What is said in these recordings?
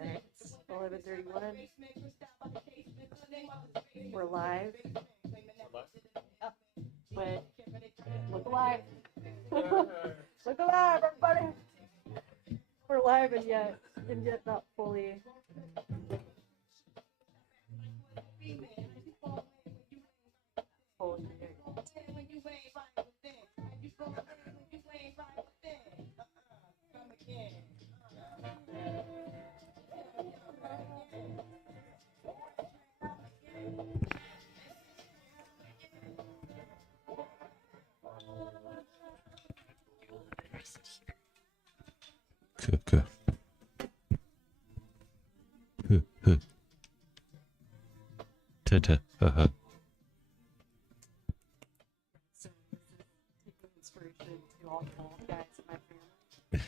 Alright, 11:31. We're live. Wait, look alive. Look alive, everybody. We're live and yet not fully. Good. So taking inspiration to all the old guys in my family.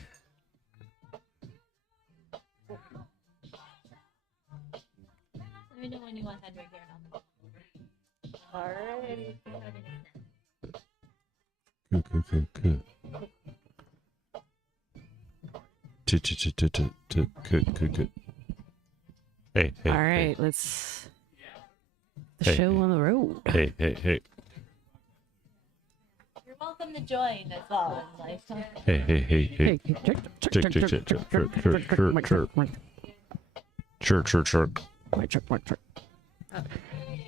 Let me know when you want Henry here and I'll Alrighty. Good. Hey. All right, let's show on the road. Hey. You're welcome to join as well in life. Hey. Sure.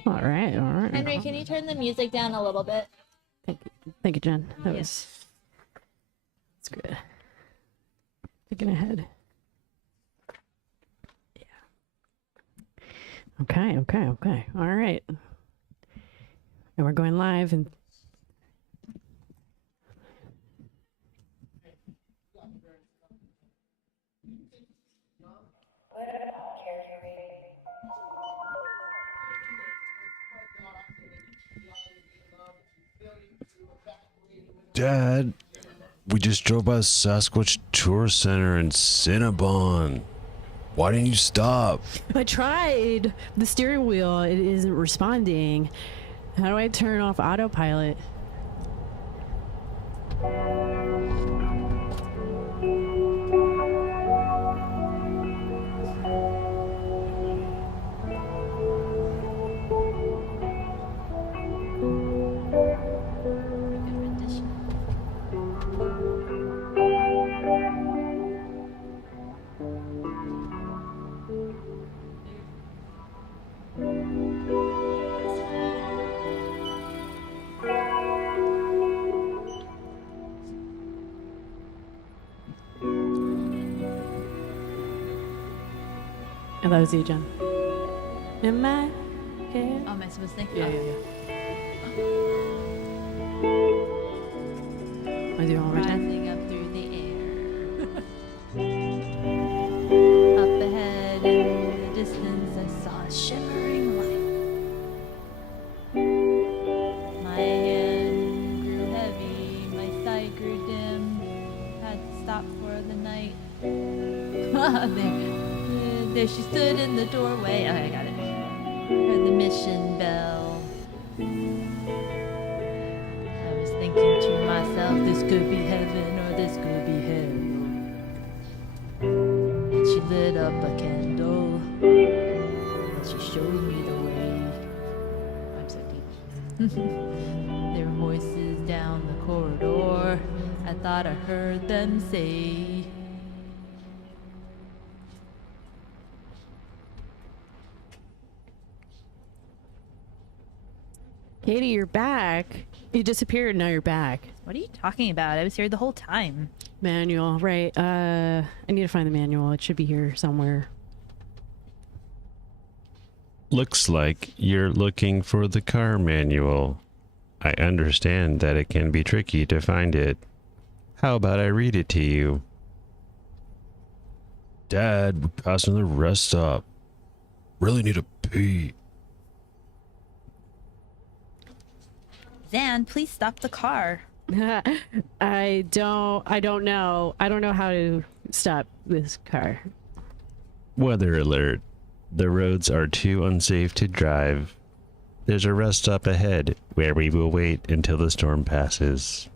All right. Henry, can you turn the music down a little bit? Thank you, Jen. That's good. Thinking ahead. Yeah. Okay. All right. And we're going live and Dad, we just drove by Sasquatch Tourist Center in Cinnabon. Why didn't you stop? I tried the steering wheel. It isn't responding. How do I turn off autopilot? Oh, that was you, Jen. In my head. Oh, am I supposed to? Yeah. I do it one more time. Rising up through the air. Up ahead in the distance, I saw a shimmering light. My hand grew heavy, my sight grew dim. Had to stop for the night. There she stood in the doorway. Oh, I got it. Heard the mission bell. I was thinking to myself, this could be heaven or this could be hell. And she lit up a candle. And she showed me the way. I'm so deep. There were voices down the corridor. I thought I heard them say, Kady, you're back. You disappeared, now you're back. what are you talking about? I was here the whole time. Manual, right. I need to find the manual. It should be here somewhere. Looks like you're looking for the car manual. I understand that it can be tricky to find it. How about I read it to you? Dad, we're passing the rest stop. Really need a pee. Zan, please stop the car. I don't know how to stop this car. Weather alert. The roads are too unsafe to drive. There's a rest stop ahead where we will wait until the storm passes.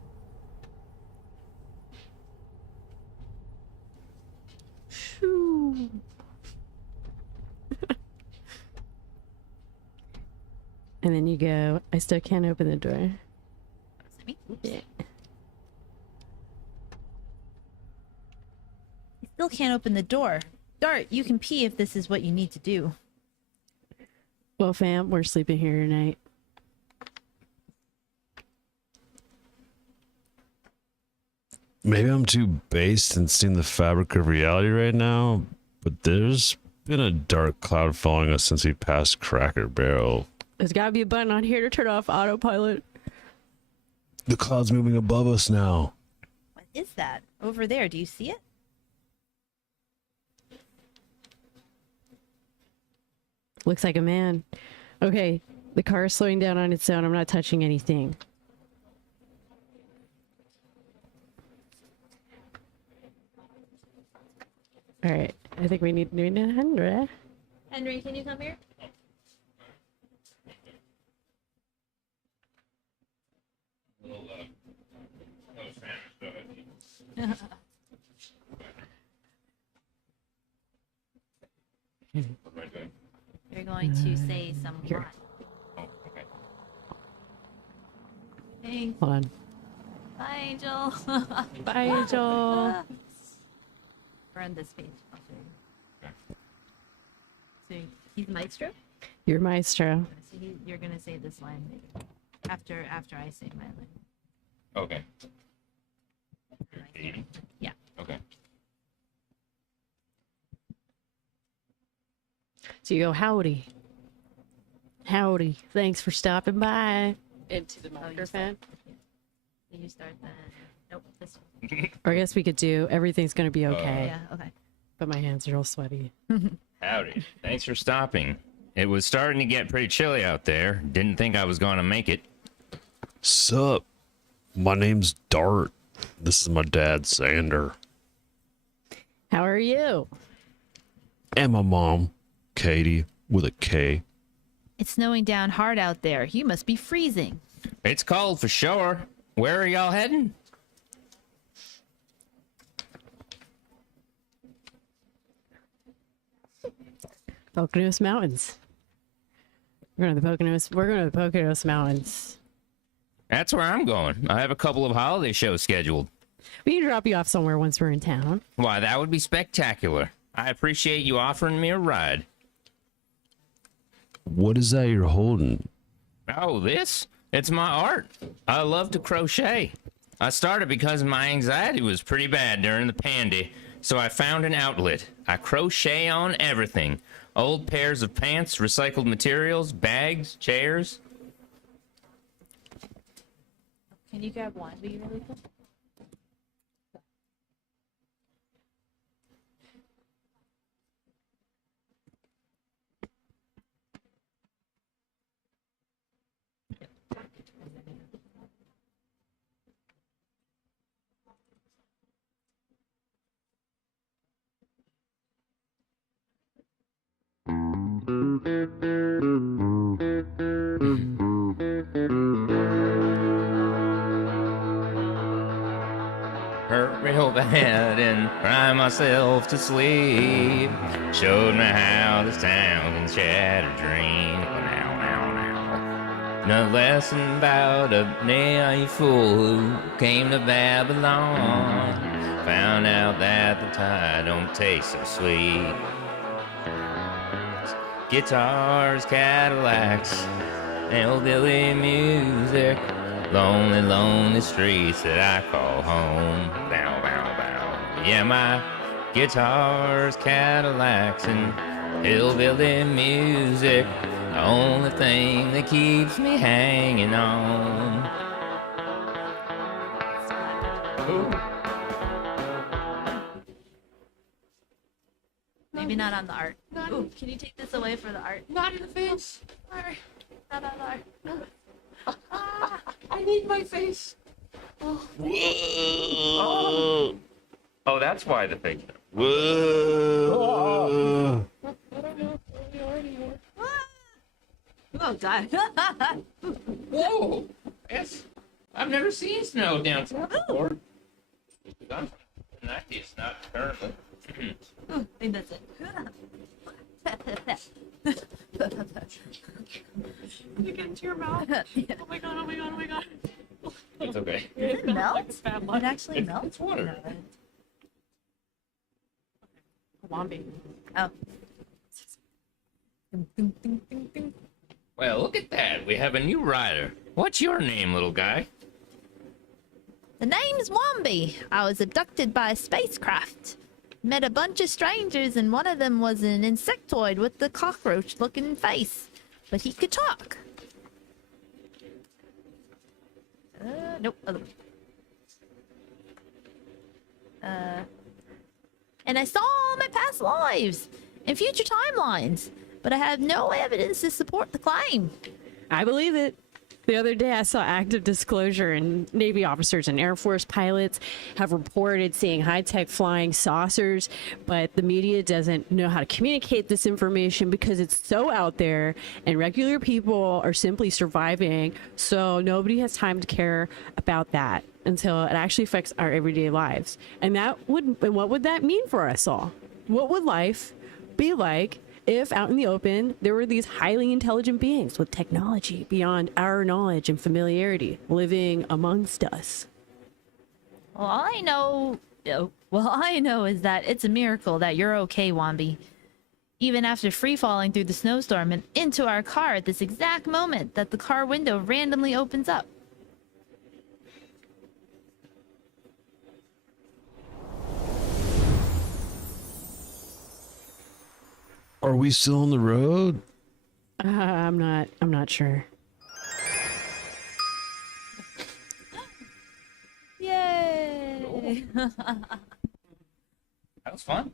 And then you go, I still can't open the door. Is it me? Yeah. I still can't open the door. Dart, you can pee if this is what you need to do. Well, fam, we're sleeping here tonight. Maybe I'm too based and seeing the fabric of reality right now, but there's been a dark cloud following us since we passed Cracker Barrel. There's gotta be a button on here to turn off autopilot. The cloud's moving above us now. What is that? Over there, do you see it? Looks like a man. Okay, the car is slowing down on its own. I'm not touching anything. All right, I think we need 100. Henry, can you come here? You're going to say some Here. line. Thanks. Hold on. Bye, Angel. Bye, Angel. We're on this page. I'll show you. So he's Maestro? You're Maestro. So you're going to say this line later. After I say my line. Okay. Yeah. Okay. So you go, howdy. Howdy. Thanks for stopping by. Into the microphone. Then you start the... Nope, this one. Or I guess we could do everything's gonna be okay. Yeah, okay. But my hands are all sweaty. Howdy. Thanks for stopping. It was starting to get pretty chilly out there. Didn't think I was going to make it. Sup? My name's Dart. This is my dad, Xander. How are you? And my mom, Kady, with a K. It's snowing down hard out there. You must be freezing. It's cold for sure. Where are y'all heading? Poconos Mountains. We're going to the Poconos. We're going to the Poconos Mountains. That's where I'm going. I have a couple of holiday shows scheduled. We can drop you off somewhere once we're in town. Why, that would be spectacular. I appreciate you offering me a ride. What is that you're holding? Oh, this? It's my art. I love to crochet. I started because my anxiety was pretty bad during the pandy, so I found an outlet. I crochet on everything. Old pairs of pants, recycled materials, bags, chairs. Can you grab one? Will you really quick? Hurt real bad and cry myself to sleep. Showed me how this town can shatter dreams. Now, now, now. No lesson about a naive fool who came to Babylon. Found out that the tide don't taste so sweet. Guitars, Cadillacs, hillbilly music. Lonely, lonely streets that I call home. Bow, bow, bow. Yeah, my guitars, Cadillacs, and hillbilly music. The only thing that keeps me hanging on. Maybe not on the art. Ooh, can you take this away for the art? Not in the face. Art. Not on the art. I need my face. Oh, that's why the picture. Whoa. Oh, God. Whoa! Yes, I've never seen snow downtown before. I'm from the 90s, not currently. Ooh, I think that's it. You get into your mouth. Oh my god, oh my god, oh my god. It's okay. Does it melt? It's bad It luck. actually melts? It's water. Wombi. Oh. Well, look at that. We have a new rider. What's your name, little guy? The name's Wombi. I was abducted by a spacecraft. Met a bunch of strangers, and one of them was an insectoid with the cockroach-looking face. But he could talk. Nope. Other one. And I saw all my past lives and future timelines, but I have no evidence to support the claim. I believe it. The other day, I saw active disclosure, and Navy officers and Air Force pilots have reported seeing high-tech flying saucers, but the media doesn't know how to communicate this information because it's so out there, and regular people are simply surviving, so nobody has time to care about that until it actually affects our everyday lives. And what would that mean for us all? What would life be like if out in the open there were these highly intelligent beings with technology beyond our knowledge and familiarity living amongst us? Well, I know is that it's a miracle that you're okay, Wombi. Even after free falling through the snowstorm and into our car at this exact moment that the car window randomly opens up. Are we still on the road? I'm not sure. Yay! That was fun.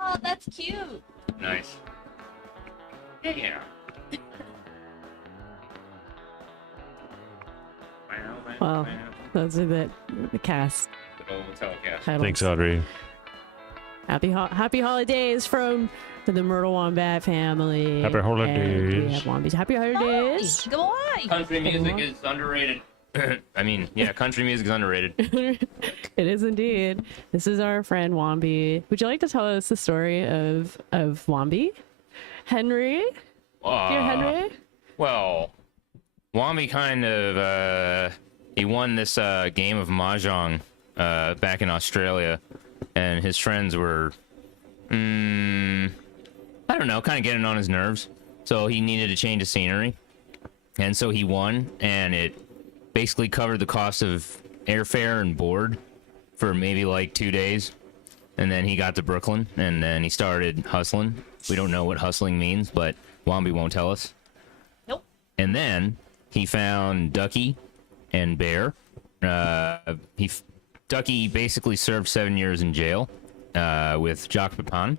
Oh, that's cute. Nice. Yeah. Well, those are the cast Good old telecast. titles. Thanks, Audrey. Happy holidays from the Myrtle Wombat family. Happy holidays. And we have Wombies. Happy holidays. Go on. Country music is underrated. I mean, yeah, country music is underrated. It is indeed. This is our friend Wombi. Would you like to tell us the story of Wombi? Henry? Dear Henry? Well, Wombi kind of, he won this game of Mahjong back in Australia, and his friends were, I don't know, kind of getting on his nerves. So he needed to change the scenery, and so he won, and it basically covered the cost of airfare and board for maybe like 2 days. And then he got to Brooklyn, and then he started hustling. We don't know what hustling means, but Wombi won't tell us. Nope. And then he found Ducky and Bear. Ducky basically served 7 years in jail with Jacques Pepin.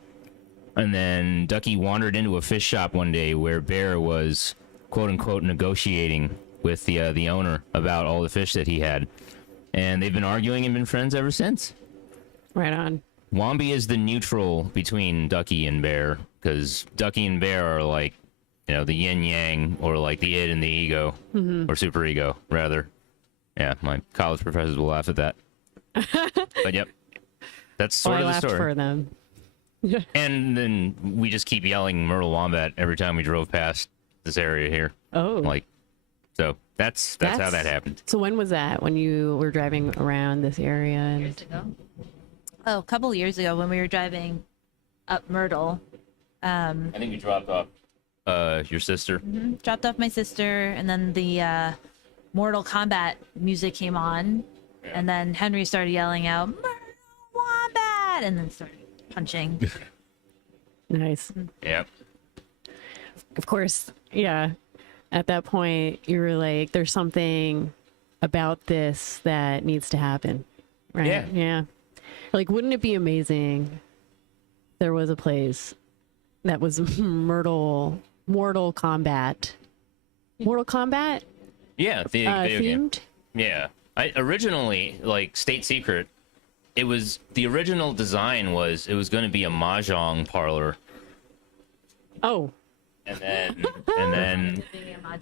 And then Ducky wandered into a fish shop one day where Bear was, quote-unquote, negotiating with the owner about all the fish that he had. And they've been arguing and been friends ever since. Right on. Wombi is the neutral between Ducky and Bear, because Ducky and Bear are like, you know, the yin-yang, or like the id and the ego, or super-ego, rather. Yeah, my college professors will laugh at that. But yep, that's sort I of the laughed story. for them. And then we just keep yelling Myrtle Wombat every time we drove past this area here. Oh. Like, so that's how that happened. So when was that? When you were driving around this area? And... Years ago. Oh, a couple years ago when we were driving up Myrtle. I think you dropped off your sister. Dropped off my sister, and then the Mortal Kombat music came on, and then Henry started yelling out "Mortal Wombat," and then started punching. Nice. Yep. Of course, yeah. At that point, you were like, there's something about this that needs to happen. Right? Yeah. Yeah. Like, wouldn't it be amazing if there was a place that was Mortal Kombat? Mortal Kombat? Yeah, the video game. Themed? Yeah. I originally, like, State Secret, it was, the original design was, it was going to be a mahjong parlor. Oh, And then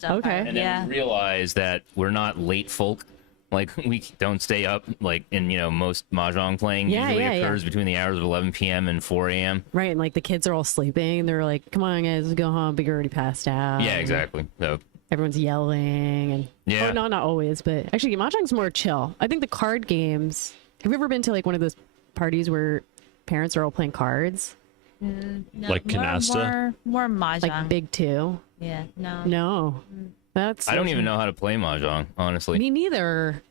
okay. and then we realized that we're not late folk, Like we don't stay up. Like in most mahjong playing Yeah, usually yeah, occurs between the hours of 11 p.m. and 4 a.m. Right, and like the kids are all sleeping. They're like, "Come on, guys, go home," but you're already passed out. Yeah, exactly. So Everyone's yelling and Yeah. Oh, no, not always, but actually, mahjong's more chill. I think the card games. Have you ever been to like one of those parties where parents are all playing cards, No, Like canasta? More mahjong. like big two? Yeah, no. No, that's. I don't even know how to play mahjong, honestly. Me neither.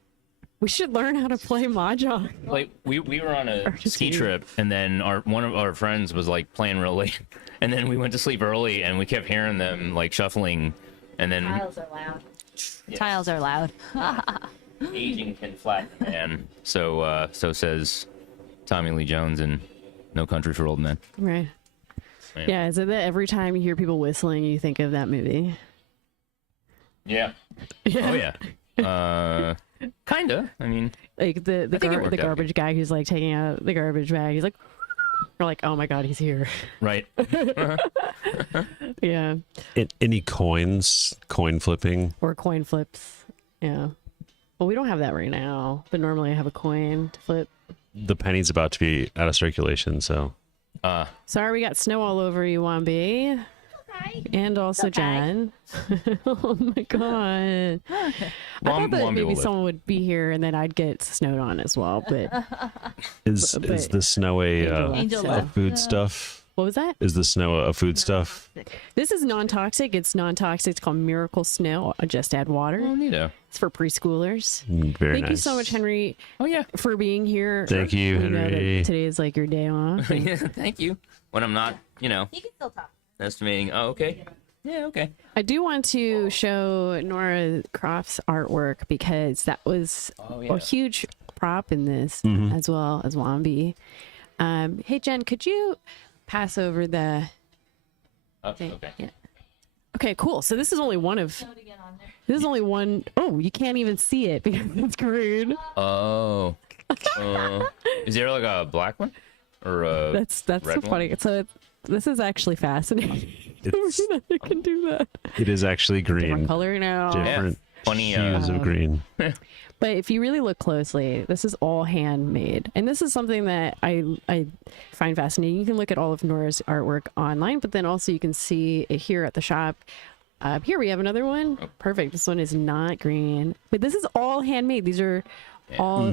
We should learn how to play mahjong. Like we were on a just ski kidding. trip, and then one of our friends was like playing real late, and then we went to sleep early, and we kept hearing them like shuffling, and then Tiles are loud. Yes. Tiles are loud. aging can flatten a man. So says Tommy Lee Jones in No Country for Old Men. Right. Yeah, is it that every time you hear people whistling, you think of that movie? Yeah. Oh yeah. Kinda. I mean, Like the think it worked out garbage guy who's like taking out the garbage bag. He's like, you're like, oh my god, he's here. right. Yeah. Any coins? Coin flipping? Or coin flips. Yeah. Well, we don't have that right now, but normally I have a coin to flip. The penny's about to be out of circulation, so Sorry, we got snow all over you, Wambi. And also okay. Jen. Oh my god. I thought that Wambi maybe will live. someone would be here and then I'd get snowed on as well. But is the snow Angel a left. food stuff? what was that? Is the snow a food stuff? This is non-toxic. It's non-toxic. It's called Miracle Snow. Just add water. Oh, neato. It's for preschoolers. Very Thank nice. you so much, Henry, Oh yeah. for being here. Thank you, We know that Henry. today is like your day off. Yeah, thank you. When I'm not, You can still talk. estimating. Oh, okay. Yeah, okay. I do want to show Nora Croft's artwork because that was Oh, yeah. a huge prop in this as well as Wambi. Hey, Jen, could you pass over the thing? Okay. Yeah. Okay, cool. So this is only one of. This is only one oh you can't even see it because it's green. Oh. Is there like a black one? Or a That's so red one? funny. So this is actually fascinating. It's, You can do that. it is actually Different green. color now. Different funny, hues of green. But if you really look closely, this is all handmade. And this is something that I find fascinating. You can look at all of Nora's artwork online, but then also you can see it here at the shop. Here we have another one. Perfect. This one is not green. But this is all handmade. These are all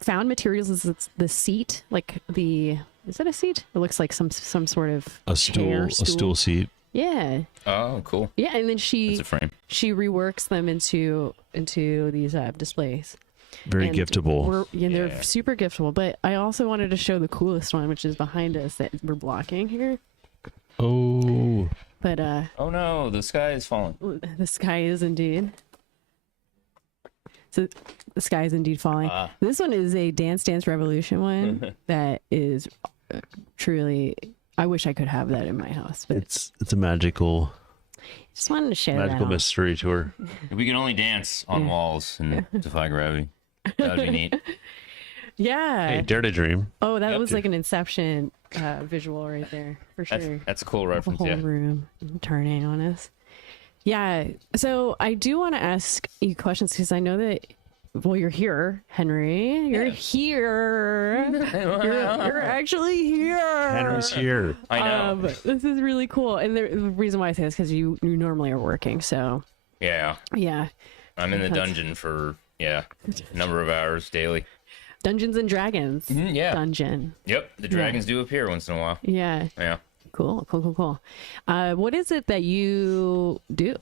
found materials. This is the seat, like the... Is that a seat? It looks like some sort of A chair, stool seat. Yeah. Oh, cool. Yeah, and then It's a frame. she reworks them into these displays. Very And giftable. They're Yeah. super giftable. But I also wanted to show the coolest one, which is behind us that we're blocking here. Oh, But Oh no, the sky is falling. the sky is indeed. So the sky is indeed falling. This one is a Dance Dance Revolution one that is truly. I wish I could have that in my house, but it's a magical just wanted to share that. magical off. mystery tour. If we can only dance on walls and defy gravity, that would be neat. Yeah. Hey, dare to dream. Oh, that Yep. was like an Inception visual right there for sure. That's a cool The reference, whole yeah. room turning on us. Yeah. So I do want to ask you questions because I know that. Well, you're here, Henry. You're here. You're actually here. Henry's here. I know. This is really cool, and the reason why I say this because you normally are working. So Yeah. yeah, I'm in the That's- dungeon for, a number of hours daily. Dungeons and Dragons. Yeah. Dungeon. Yep. The dragons do appear once in a while. Yeah. Yeah. Cool. What is it that you do?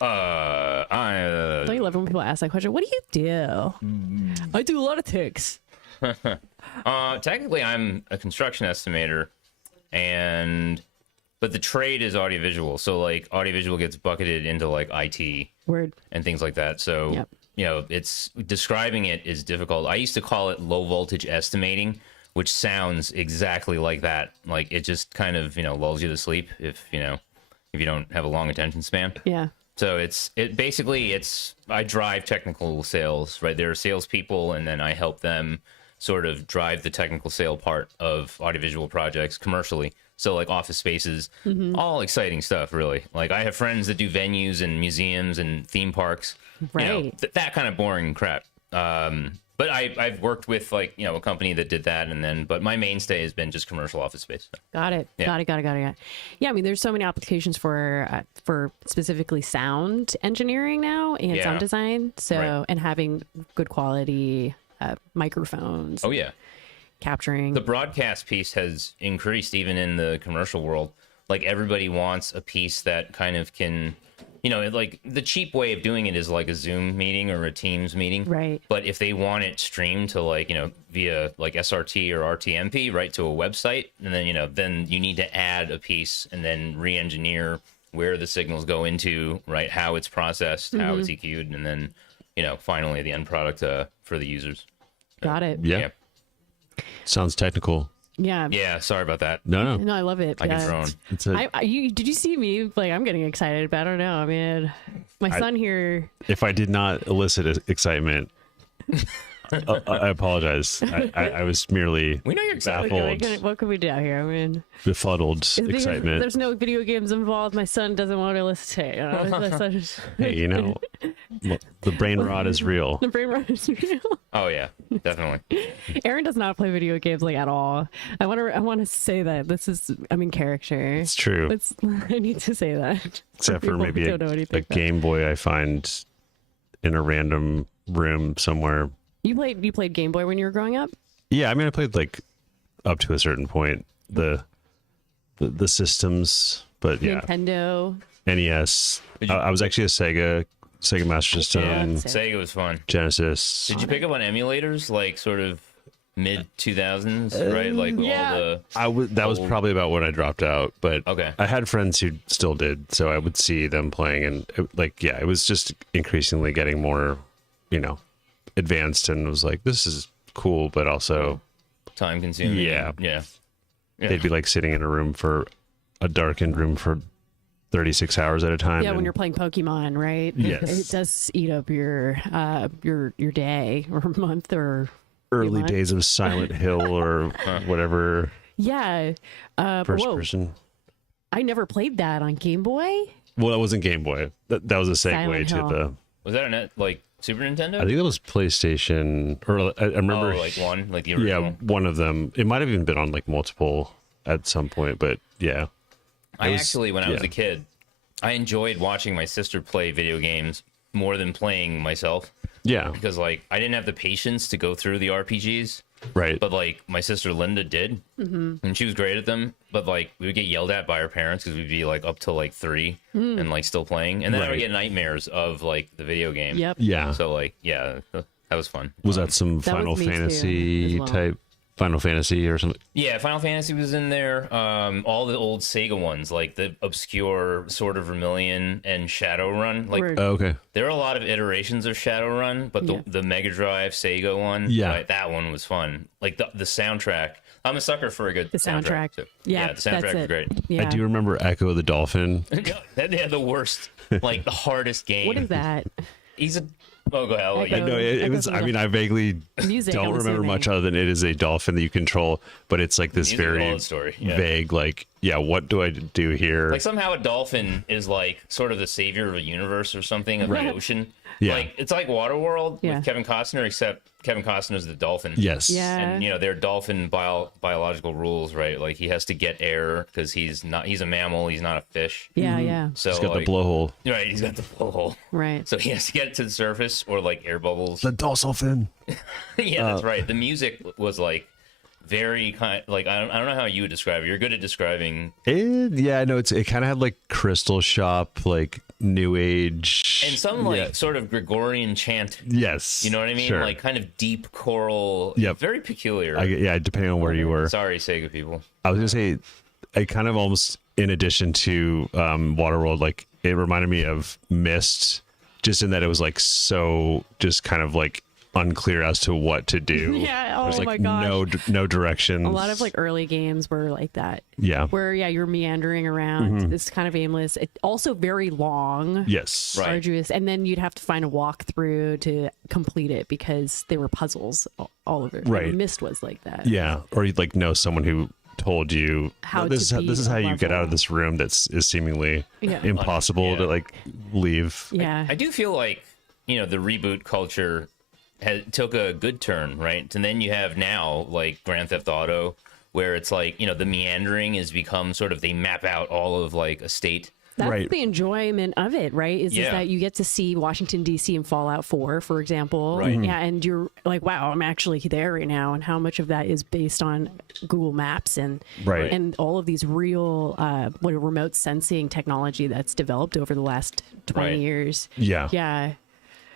Don't you love when people ask that question? What do you do? I do a lot of ticks. Technically, I'm a construction estimator, but the trade is audiovisual. So, like, audiovisual gets bucketed into, like, IT Word. and things like that. So, Yep. it's describing it is difficult. I used to call it low voltage estimating, which sounds exactly like that. Like, it just kind of, lulls you to sleep if you don't have a long attention span. Yeah. So I drive technical sales, right? There are salespeople, and then I help them sort of drive the technical sale part of audiovisual projects commercially. So like office spaces, all exciting stuff, really. Like I have friends that do venues and museums and theme parks, Right. that kind of boring crap. But I've worked with like, a company that did that, but my mainstay has been just commercial office space. Got it. Yeah. Got it. Yeah, I mean, there's so many applications for specifically sound engineering now and Yeah. sound design. So Right. and having good quality microphones, Oh yeah. capturing. The broadcast piece has increased even in the commercial world. Like everybody wants a piece that kind of can, like the cheap way of doing it is like a Zoom meeting or a Teams meeting. Right. But if they want it streamed to like, via like SRT or RTMP, right, to a website, and then, then you need to add a piece and then re-engineer where the signals go into, right, how it's processed, how it's EQ'd, and then, finally the end product for the users. Got it. Yeah. Sounds technical. Yeah. Yeah, sorry about that. No. No, I love it. I get Yeah. thrown. It's a, Did you see me? Like, I'm getting excited, but I don't know. I mean, my son here. if I did not elicit excitement, I apologize. I was merely We know you're excited. baffled, What can we do here? I mean, befuddled Because excitement. there's no video games involved. My son doesn't want to listen to it. My son just- Hey, the brain rot is real. the brain rot is real. Oh yeah, definitely. Aaron does not play video games like at all. I want to say that this is character. It's true. I need to say that. Except for people maybe who don't know a anything about it. Game Boy I find in a random room somewhere. You played Game Boy when you were growing up? Yeah, I mean, I played like up to a certain point the systems, but yeah, Nintendo. NES. I was actually a Sega Master System, Yeah, Sega was fun. Genesis. Did you pick up on emulators like sort of mid 2000s, right? Like with yeah. all the That was probably about when I dropped out, but Okay. I had friends who still did, so I would see them playing, and it was just increasingly getting more, advanced, and was like, this is cool, but also time consuming. Yeah. Yeah. they'd be like sitting in a darkened room for 36 hours at a time. Yeah, when and- you're playing Pokemon, right? Yes. It does eat up your day or month or early month. days of Silent Hill or whatever Yeah. first whoa, person. I never played that on Game Boy. Well, that wasn't Game Boy. That was a segue Silent to Hill. the. Was that like Super Nintendo? I think that was PlayStation, or I remember. like one, like the original. Yeah, one of them. It might have even been on like multiple at some point, but yeah. I was- actually, when I was yeah. a kid, I enjoyed watching my sister play video games more than playing myself Yeah, because like I didn't have the patience to go through the RPGs. right. But like my sister Linda did, and she was great at them. But like we would get yelled at by our parents because we'd be like up till like 3 and like still playing, and then I would Right. get nightmares of like the video game. Yep. Yeah. So like that was fun. Was that some That was Final me too, Fantasy as well. type? Final Fantasy or something? Yeah, Final Fantasy was in there. All the old Sega ones, like the obscure Sword of Vermilion and Shadowrun. Like Word. Oh, okay. there are a lot of iterations of Shadowrun, but Yeah. the Mega Drive Sega one, Yeah. right, that one was fun. Like the soundtrack. I'm a sucker for a good The soundtrack. too. Yeah, the soundtrack that's was it. great. Yeah. I do remember Echo the Dolphin. They had the worst, like the hardest game. What is that? He's a. Oh, go ahead. I'll let Echo. you. No, it Echo was. from I the- mean, I vaguely Music, don't I'm remember assuming. much other than it is a dolphin that you control, but it's like this Music is all very the story, yeah. vague. Like, yeah, what do I do here? Like somehow a dolphin is like sort of the savior of a universe or something of the ocean. Yeah. Like it's like Waterworld Yeah. with Kevin Costner, except Kevin Costner's the dolphin. Yes. Yeah. And they're dolphin biological rules, right? Like he has to get air because he's a mammal, he's not a fish. Yeah, yeah. So It's got like, the blowhole. right, he's got the blowhole. Right. So he has to get it to the surface or like air bubbles. The dolphin. Yeah, that's right. The music was like very like I don't know how you would describe it. You're good at describing. Yeah, no, it kind of had like Crystal Shop, like New Age. And some like sort of Gregorian chant. Yes. You know what I mean? Sure. Like kind of deep choral. Yep. Very peculiar. Yeah, depending on where you were. Sorry, Sega people. I was gonna say, I kind of almost, in addition to Waterworld, like it reminded me of Myst, just in that it was like so, just kind of like unclear as to what to do. Yeah, oh There's like my gosh. no directions. A lot of like early games were like that. Yeah. Where you're meandering around. It's kind of aimless. It also very long. Yes. Right. Arduous, and then you'd have to find a walkthrough to complete it because they were puzzles all over. Right. Myst was like that. Yeah. Or you'd like know someone who told you How this to is this is beat how a you get out of level. this room is seemingly Yeah. impossible Yeah. to like leave. Yeah. I do feel like, the reboot culture took a good turn, right? And then you have now like Grand Theft Auto, where it's like, the meandering has become sort of, they map out all of like a state. That's Right. the enjoyment of it, right? Is Yeah. that you get to see Washington, D.C. in Fallout 4, for example. Right. Yeah, and you're like, wow, I'm actually there right now. And how much of that is based on Google Maps and Right. and all of these real remote sensing technology that's developed over the last 20 Right. years. Yeah. Yeah.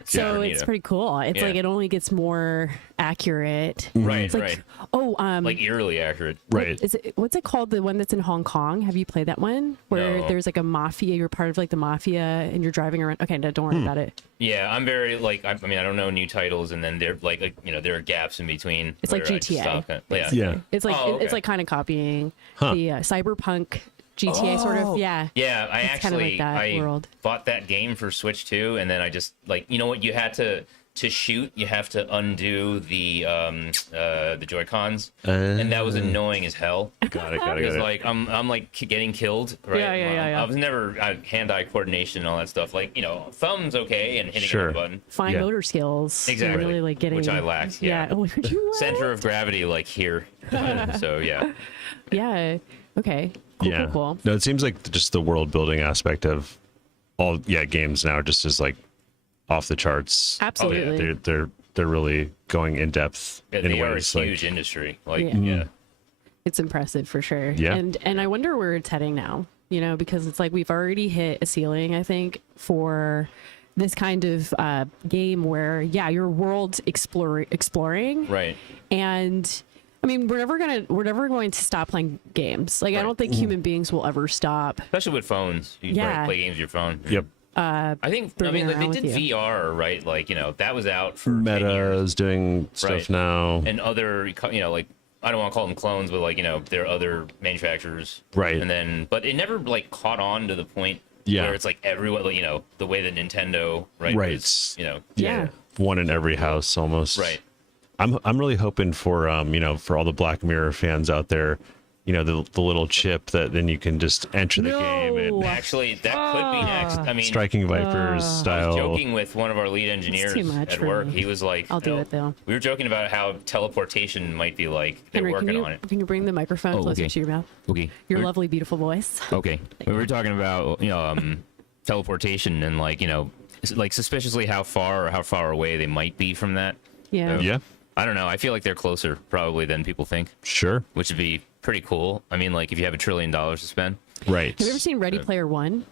So Yeah, it's pretty cool. It's Yeah. like it only gets more accurate. Right, It's like, right. oh, Like eerily accurate. Right. what's it called? The one that's in Hong Kong? Have you played that one where No. there's like a mafia? You're part of like the mafia and you're driving around. Okay, no, don't worry about it. Yeah, I'm very like, I mean, I don't know new titles, and then there there are gaps in between. It's like where I GTA. stop it. Yeah. Yeah. It's like Oh, okay. it's like kind of copying Huh. the cyberpunk GTA sort of. Yeah. Yeah, I It's kinda actually like that I world. bought that game for Switch 2, and then I just like, what you had to shoot, you have to undo the Joy-Cons, and that was annoying as hell. Got it. Got it. Because Got it. like I'm like getting killed, right? Yeah. I was never hand-eye coordination and all that stuff. Like, thumbs okay and hitting Sure. a button. Fine Yeah. motor skills. You're Exactly. really like getting Which I lacked, yeah. Which you lacked? Center of gravity like here. So yeah. Yeah. Okay. Cool. Yeah. Cool. Cool. No, it seems like just the world building aspect of all games now just is like off the charts. Absolutely. They're really going in depth Yeah, in they are a ways huge like industry. Like Yeah. yeah. It's impressive for sure. Yeah. And I wonder where it's heading now, because it's like we've already hit a ceiling, I think, for this kind of game where, you're world exploring. Right. And I mean, we're never going to stop playing games. Like, I Right. don't think human beings will ever stop. Especially with phones. You can Yeah. play games with your phone. Yep. I think bringing like, around they did with you. VR, right? Like, that was out for 10 Meta years. is doing stuff Right. now. And other, like, I don't want to call them clones, but like, there are other manufacturers. Right. And then, but it never like caught on to the point Yeah. where it's like everyone, like, the way that Nintendo, right? Right. was, Yeah. One in every house almost. right. I'm really hoping for for all the Black Mirror fans out there, the little chip that then you can just enter the game and No. Actually, that could be next. I mean, Striking Vipers I was style. joking with one of our lead engineers too much at for work. me. He was like, I'll do it, though. We were joking about how teleportation might be like. They're Henry, working on it. can you bring the microphone Oh, closer okay. to your mouth? Okay. Your lovely, beautiful voice. Okay. We were talking about, teleportation and like, like suspiciously how far away they might be from that. Yeah. Yeah. I don't know. I feel like they're closer probably than people think, Sure. which would be pretty cool. I mean, like if you have $1 trillion to spend. Right. Have you ever seen Ready Player One?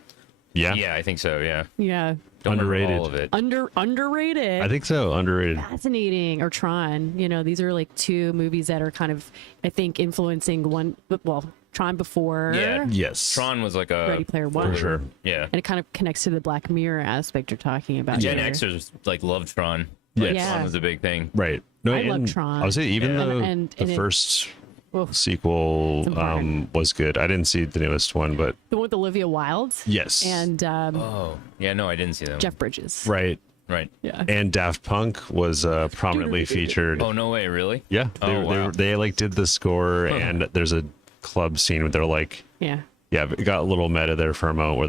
Yeah. Yeah, I think so. Yeah. Yeah. Don't remember Underrated. all of it. Underrated. I think so. Underrated. Fascinating. Or Tron. These are like two movies that are kind of, I think, influencing one. Well, Tron before. Yeah. Yes. Tron was like a Ready Player One. For sure. Yeah. And it kind of connects to the Black Mirror aspect you're talking about. Gen here. Xers like loved Tron. Yes. Like, Yeah. Tron was a big thing. Right. No, I love and Tron. I would say even Yeah. though And the it- first Oof. sequel important. was good. I didn't see the newest one, but The one with Olivia Wilde yes. and Oh. Yeah, no, I didn't see that one. Jeff Bridges. right. Right. Yeah. And Daft Punk was prominently featured. Oh, no way, really? Yeah. They, Oh, wow. they like did the score, and there's a club scene where they're like, Yeah. yeah, it got a little meta there for a moment where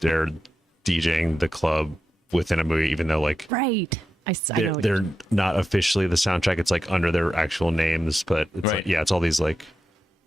they're DJing the club within a movie, even though like Right. I know. they're not officially the soundtrack. It's like under their actual names, but it's Right. like, yeah, it's all these like,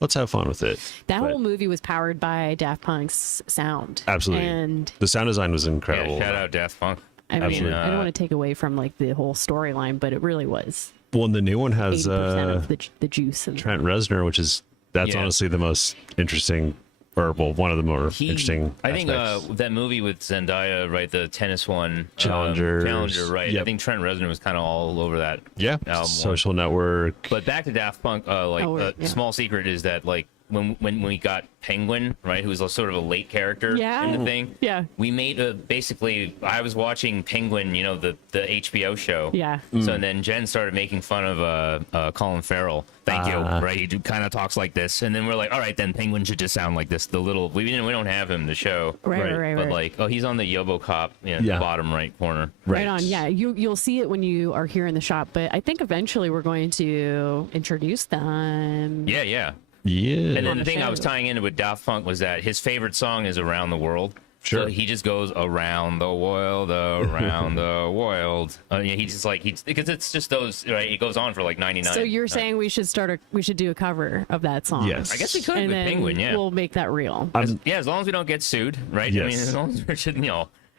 let's have fun with it. That But whole movie was powered by Daft Punk's sound. absolutely, And the sound design was Yeah, incredible. shout out Daft Punk. I mean, Absolutely. I don't want to take away from like the whole storyline, but it really was Well, and the new one has 80% of the juice. And Trent Reznor, which is that's Yeah. honestly the most interesting, or well, one of the more interesting. I think aspects. that movie with Zendaya, right, the tennis one, Challengers. Challenger, right. I Yep. think Trent Reznor was kind of all over that. yeah, album. Social Network. But back to Daft Punk, yeah. small secret is that like when we got Penguin, right, who was a sort of a late character Yeah. in the thing. Yeah. We made basically I was watching Penguin, the HBO show. Yeah. Mm. So and then Jen started making fun of Colin Farrell. Thank you. Right, he kind of talks like this, and then we're like, all right, then Penguin should just sound like this. We don't have him in the show. Right. But like, oh, he's on the Yobocop, Yeah. the bottom right corner. Right on. Yeah. You'll see it when you are here in the shop, but I think eventually we're going to introduce them. Yeah. Yeah. And then the the thing I was show. tying into with Daft Punk was that his favorite song is "Around the World." Sure. So he just goes around the world, around the world. Yeah, he just like because it's just those. Right, it goes on for like 99. So you're saying we should do a cover of that song? Yes. I guess we could And with then Penguin. Yeah. we'll make that real. Yeah, as long as we don't get sued, right? I mean, Yes. as long as we should,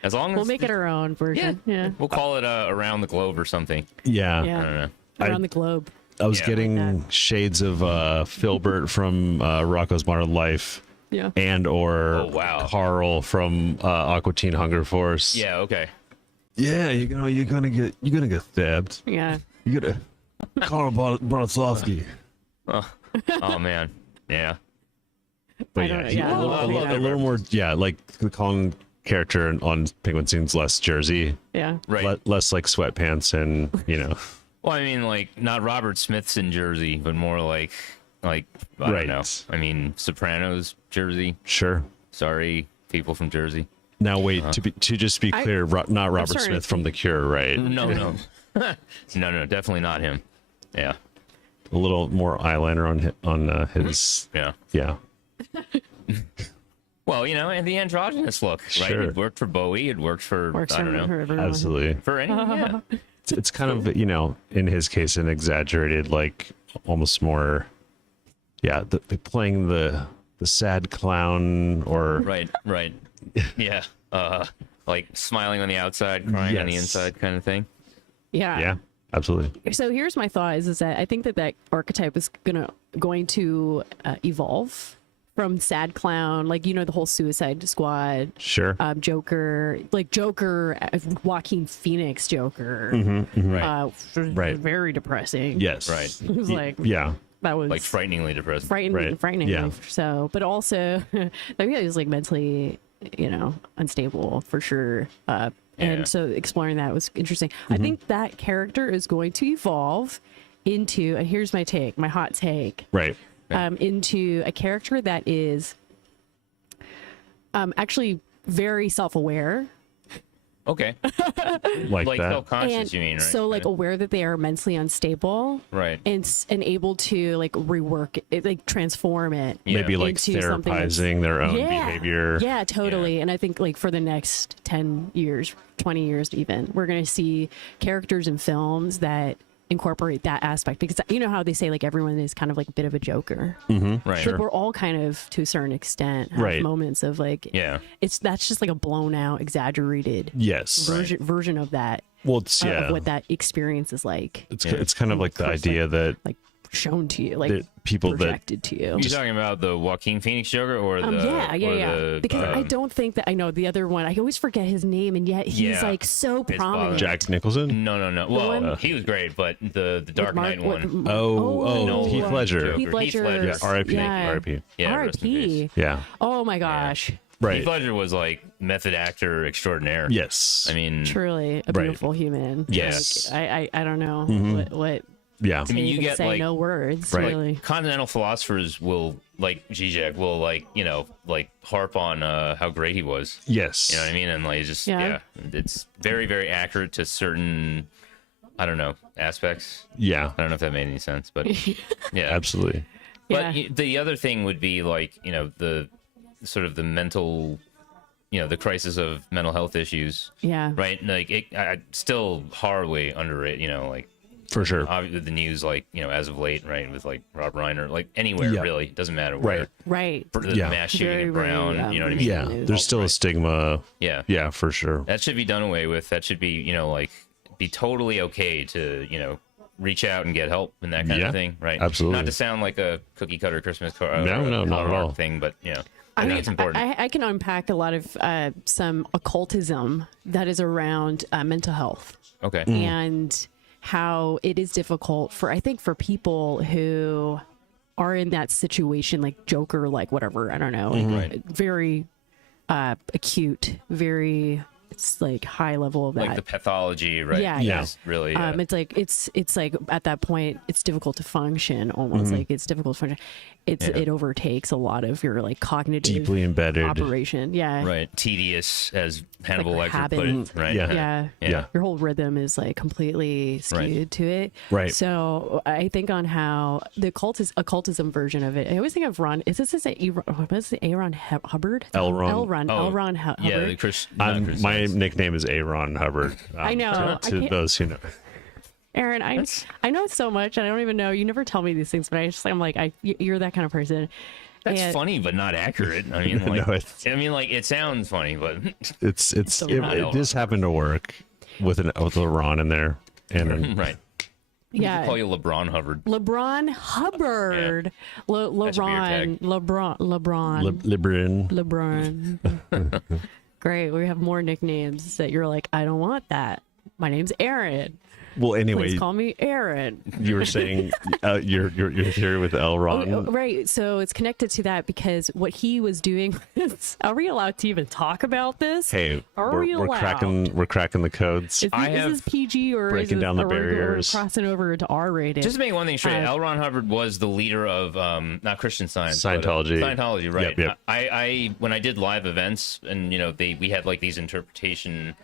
as long as We'll make it our own version. Yeah. we'll call it around the globe or something. Yeah. Yeah. I don't know. Around the globe. I was Yeah. getting Like shades of Filbert from Rocco's Modern Life, Yeah. and or Oh, wow. Carl from Aqua Teen Hunger Force. Yeah. Okay. Yeah, you're gonna get stabbed. Yeah. You gotta Carl Borisovsky. Oh man. Yeah. But I don't yeah, know, he- yeah. a little more. Yeah, like the Kong character on Penguin seems less Jersey, Yeah. Right. less like sweatpants and Well, I mean, like not Robert Smith's in Jersey, but more like I Right. don't know. I mean, Sopranos, Jersey. Sure. Sorry, people from Jersey. Now wait, to just be clear, not Robert starting Smith to from The Cure, right? No, no, definitely not him. Yeah, A little more eyeliner on his. yeah. Yeah. Well, and the androgynous look, right? Sure. It worked for Bowie. It worked for Works I don't know for everyone. Absolutely. for any. Yeah. It's kind of in his case an exaggerated, like almost more. Yeah, playing the sad clown or Right. Yeah. Like smiling on the outside, crying on the Yes. inside, kind of thing. Yeah. yeah, absolutely. So here's my thought is that I think that archetype is going to evolve from sad clown, like the whole Suicide Squad, Sure. Joker, like Joker, Joaquin Phoenix Joker, Right. Right. very depressing. Yes. Right. It was like Yeah. that was Like frighteningly depressed. frightening. Yeah. So, but also, like he was like mentally, unstable for sure. Yeah. And so exploring that was interesting. I think that character is going to evolve into, and here's my take, my hot take, Right. into a character that is actually very self-aware Okay. Like Like that. self-conscious, and you mean, right? so like aware that they are mentally unstable, Right. and able to like rework it, like transform it. Yeah. Maybe like into something that's- therapizing their own Yeah. behavior. Yeah, totally. And I think like for the next 10 years, 20 years even, we're going to see characters in films that incorporate that aspect, because you know how they say like everyone is kind of like a bit of a joker. Right. Like we're all kind of to a certain extent have Right. moments of like Yeah. that's just like a blown out, exaggerated Yes. version of that, Well, it's of what that experience is like, it's kind of like the Close, idea that like shown to you, like that people that projected to you. You talking about the Joaquin Phoenix Joker or the Yeah. Because I don't think that I know the other one. I always forget his name, and yet he's Yeah. like so It's prominent. Jack Nicholson. No. Well, one- he was great, but the Dark Knight one. Oh, Heath Ledger. Heath Ledger. Yeah, R.I.P. Yeah. R.I.P. Yeah, rest in R.I.P. peace. Yeah. Oh my gosh. Right. Heath Ledger was like method actor extraordinaire. Yes. I mean, Truly a Right. beautiful human. Yes. Like, I don't know what Yeah. I mean, you you can get say, like no words, Right. really. continental philosophers will like Zizek will like harp on how great he was. Yes. You know what I mean? And like just Yeah. it's very very accurate to certain I don't know aspects. Yeah. I don't know if that made any sense, but yeah, Absolutely. Yeah. But the other thing would be like the sort of the mental, the crisis of mental health issues, Yeah. right? Like I still horribly underrated. Like For sure. obviously the news, like as of late, right, with like Rob Reiner, like anywhere Yeah. really doesn't matter where. Right. Right. For the Yeah. mass shooting Very, at Brown, very, you know what I mean? Yeah. News. There's still a stigma. Yeah. Yeah, for sure. That should be done away with. That should be, like, be totally okay to, reach out and get help and that kind Yeah, of thing, right? absolutely. Not to sound like a cookie cutter Christmas card. No, not at all. Thing, but I think it's important. I can unpack a lot of some occultism that is around mental health. Okay. And how it is difficult for people who are in that situation, like Joker, like whatever, I don't know, like very acute, very it's like high level of that. Like the pathology, right? Yeah, yeah. Is really. It's like at that point it's difficult to function almost like it's difficult to function. It overtakes a lot of your like cognitive Deeply embedded. operation. Yeah. right. Tedious, as Hannibal Like Lecter habit. put it. Right. Yeah. Yeah. Your whole rhythm is like completely skewed to it. Right. So I think on how the occultism version of it. I always think of Ron. Is this what is it? Aaron Hubbard? L. Ron. L. Ron. Oh, L. Ron Hubbard. Yeah, the My nickname is Aaron Hubbard. I know. I To can't- those who know. Aaron, I know so much, and I don't even know. You never tell me these things, but I'm like, you're that kind of person. That's And- funny, but not accurate. I mean, like, No, it's- it sounds funny, but It not just happened to work with a Ron in there, and right. Yeah. Call you LeBron Hubbard. LeBron Hubbard. That should be your tag. LeBron. Great. We have more nicknames that you're like, I don't want that. My name's Aaron. well, anyway, Please call me Aaron. you were saying your theory with L. Ron. Oh, right. So it's connected to that because what he was doing is, are we allowed to even talk about this? Hey, Are we we're allowed? cracking the codes. Is this PG or breaking is down the or barriers. crossing over to R-rated? Just to make one thing straight, L. Ron Hubbard was the leader of not Christian Science, Scientology. But, Scientology, right? Yep. I when I did live events, and we had like these interpretation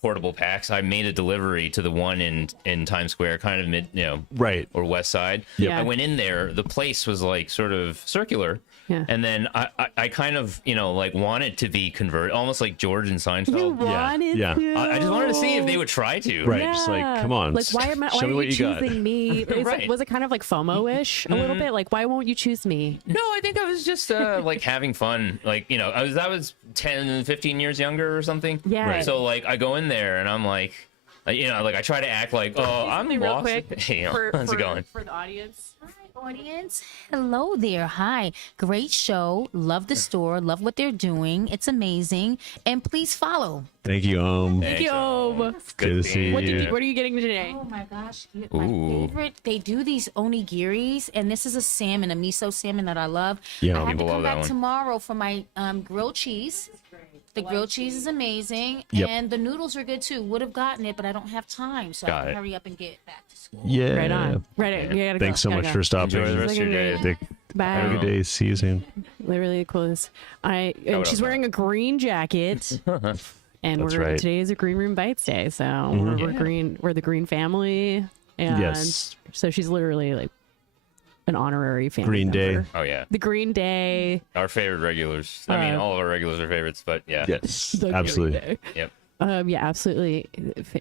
portable packs. I made a delivery to the one in Times Square, kind of mid, Right. or West Side. Yep. I went in there. The place was like sort of circular. Yeah. And then I kind of like wanted to be converted, almost like George and You Seinfeld. wanted yeah. to. I just wanted to see if they would try to. Right. Just like, come on. Like, why show me are what you you got. choosing me? Right. Was it kind of like FOMO-ish a little bit? Like, why won't you choose me? No, I think I was just like having fun. Like, I was 10, 15 years younger or something. Yeah. Right. So like I go in there and I'm like, like I try to act like, oh, I'm Real lost. quick, How's it going? for the audience? Hi, audience. Hello there. Hi. Great show. Love the store. Love what they're doing. It's amazing. And please follow. Thank you, Thank you. Good to see What you. are you getting today? Oh my gosh. My Ooh. favorite. They do these onigiris, and this is a salmon, a miso salmon that I love. Yeah. I have People to love come that back one. tomorrow for my grilled cheese. The grilled cheese is amazing, Yep. and the noodles are good too. Would have gotten it, but I don't have time, so I Got have it. to hurry up and get back to school. Yeah. Right on. Right on. You gotta Thanks go. so much Gotta for go. stopping. Enjoy the rest of your day. Dick. Bye. Have a good day. See you soon. Literally the coolest. And she's wearing a green jacket. And That's right. today is a Green Room Bites Day, so we're green. We're the Green family, and Yes. so she's literally like an honorary family Green Day. member. Oh yeah, The Green Day. our favorite regulars. I mean, all of our regulars are favorites, but yeah. Yes. The Green Absolutely. Day. Yep. Yeah, absolutely.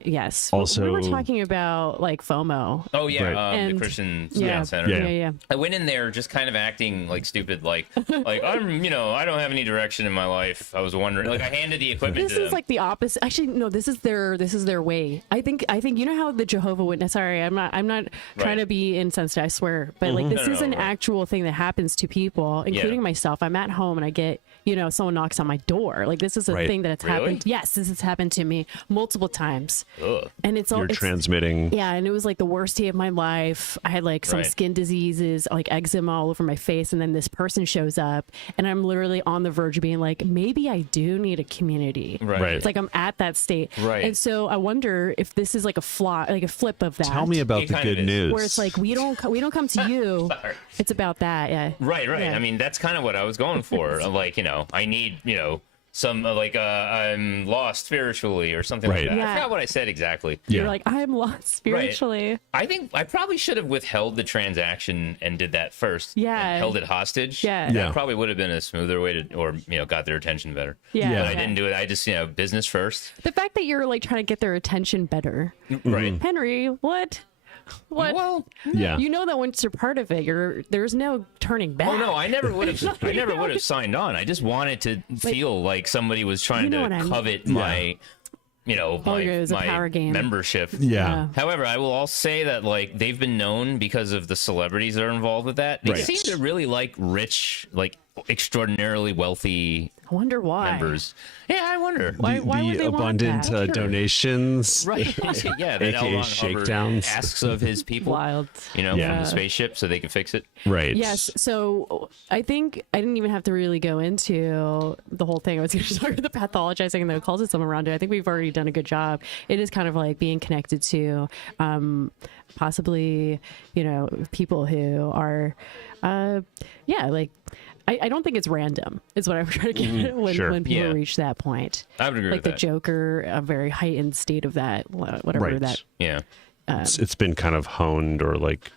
Yes. Also- we were talking about like FOMO. Oh yeah, Right. the And- Christian Yeah. Science Center. Yeah. Yeah. I went in there just kind of acting like stupid, like I'm, I don't have any direction in my life. I was wondering, like I handed the equipment This to is them. like the opposite. Actually, no. This is their way. I think you know how the Jehovah Witness. Sorry, I'm not trying Right. to be insensitive. I swear, but like this No, is no, an right. actual thing that happens to people, including myself. I'm at home and I get someone knocks on my door. Like this is a Right. thing that's Really? happened. Yes, this has happened to me multiple times, Ugh. and it's all You're it's, transmitting. Yeah, and it was like the worst day of my life. I had like some Right. skin diseases, like eczema all over my face, and then this person shows up, and I'm literally on the verge of being like, maybe I do need a community. Right. It's like I'm at that state. Right. And so I wonder if this is like a flip of that. Tell me about It the kind of good is. news. where it's like we don't come to you. Sorry. It's about that. Yeah. Right. Yeah. I mean, that's kind of what I was going for. Like, I need, some I'm lost spiritually or something Right. like that. Yeah. I forgot what I said exactly. Yeah. You're like, I'm lost spiritually. I think I probably should have withheld the transaction and did that first. Yeah. And held it hostage. Yeah. Yeah. That probably would have been a smoother way to, or, got their attention better. Yeah. Yeah. But I didn't do it. I just, business first. The fact that you're like trying to get their attention better. Right. Henry, what? Well, Yeah. You know that once you're part of it, there's no turning back. oh no, I never would have. I never would have signed on. I just wanted to feel like somebody was trying You know to what I mean. covet my, my, it was a my power game. membership. Yeah. However, I will also say that like they've been known because of the celebrities that are involved with that. They Right. seem to really like rich, like extraordinarily wealthy I wonder why. members. Yeah, I wonder. Why would The they want abundant that? Sure. donations. Right. Yeah, that AKA L. Ron Hubbard shakedowns. asks of his people, Wild. you know, Yeah. from the spaceship so they can fix it. Right. Yes. So I think I didn't even have to really go into the whole thing. I was going to start with the pathologizing and the occultism around it. I think we've already done a good job. It is kind of like being connected to possibly, you know, people who are, like, I don't think it's random, is what I'm trying to get at when, Sure. when people Yeah. reach that point. I would agree Like with the that. Joker, a very heightened state of that, whatever Right. that, Yeah. It's been kind of honed, or like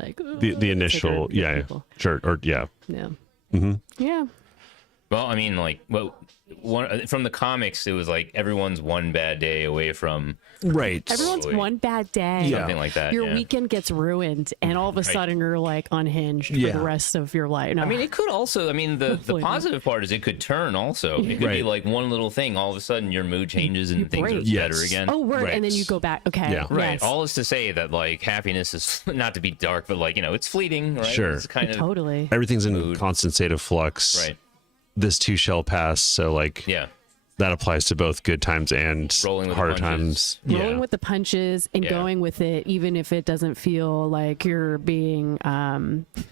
like, the initial, triggered yeah, people. sure, or yeah. Yeah. Mm-hmm. Yeah. Well, I mean, like, from the comics, it was like everyone's one bad day away from Right. Everyone's Totally. one bad day. Yeah. something like that. Your yeah. weekend gets ruined, and all of a sudden you're like unhinged for Yeah. the rest of your life. No. I mean, it could also. I mean, the Hopefully not. positive part is it could turn. Also, it could be Right. like one little thing. All of a sudden, your mood changes and things are break. better Yes. again. oh, right. Right. And then you go back. Okay. Yeah. Right. Yes. All is to say that like happiness is not to be dark, but like it's fleeting. Right. Sure. It's kind of Totally. Everything's in Mood. constant state of flux. right. This too shall pass. So like Yeah. that applies to both good times and Rolling with the harder punches. times. Rolling with the punches and Yeah. going with it, even if it doesn't feel like you're being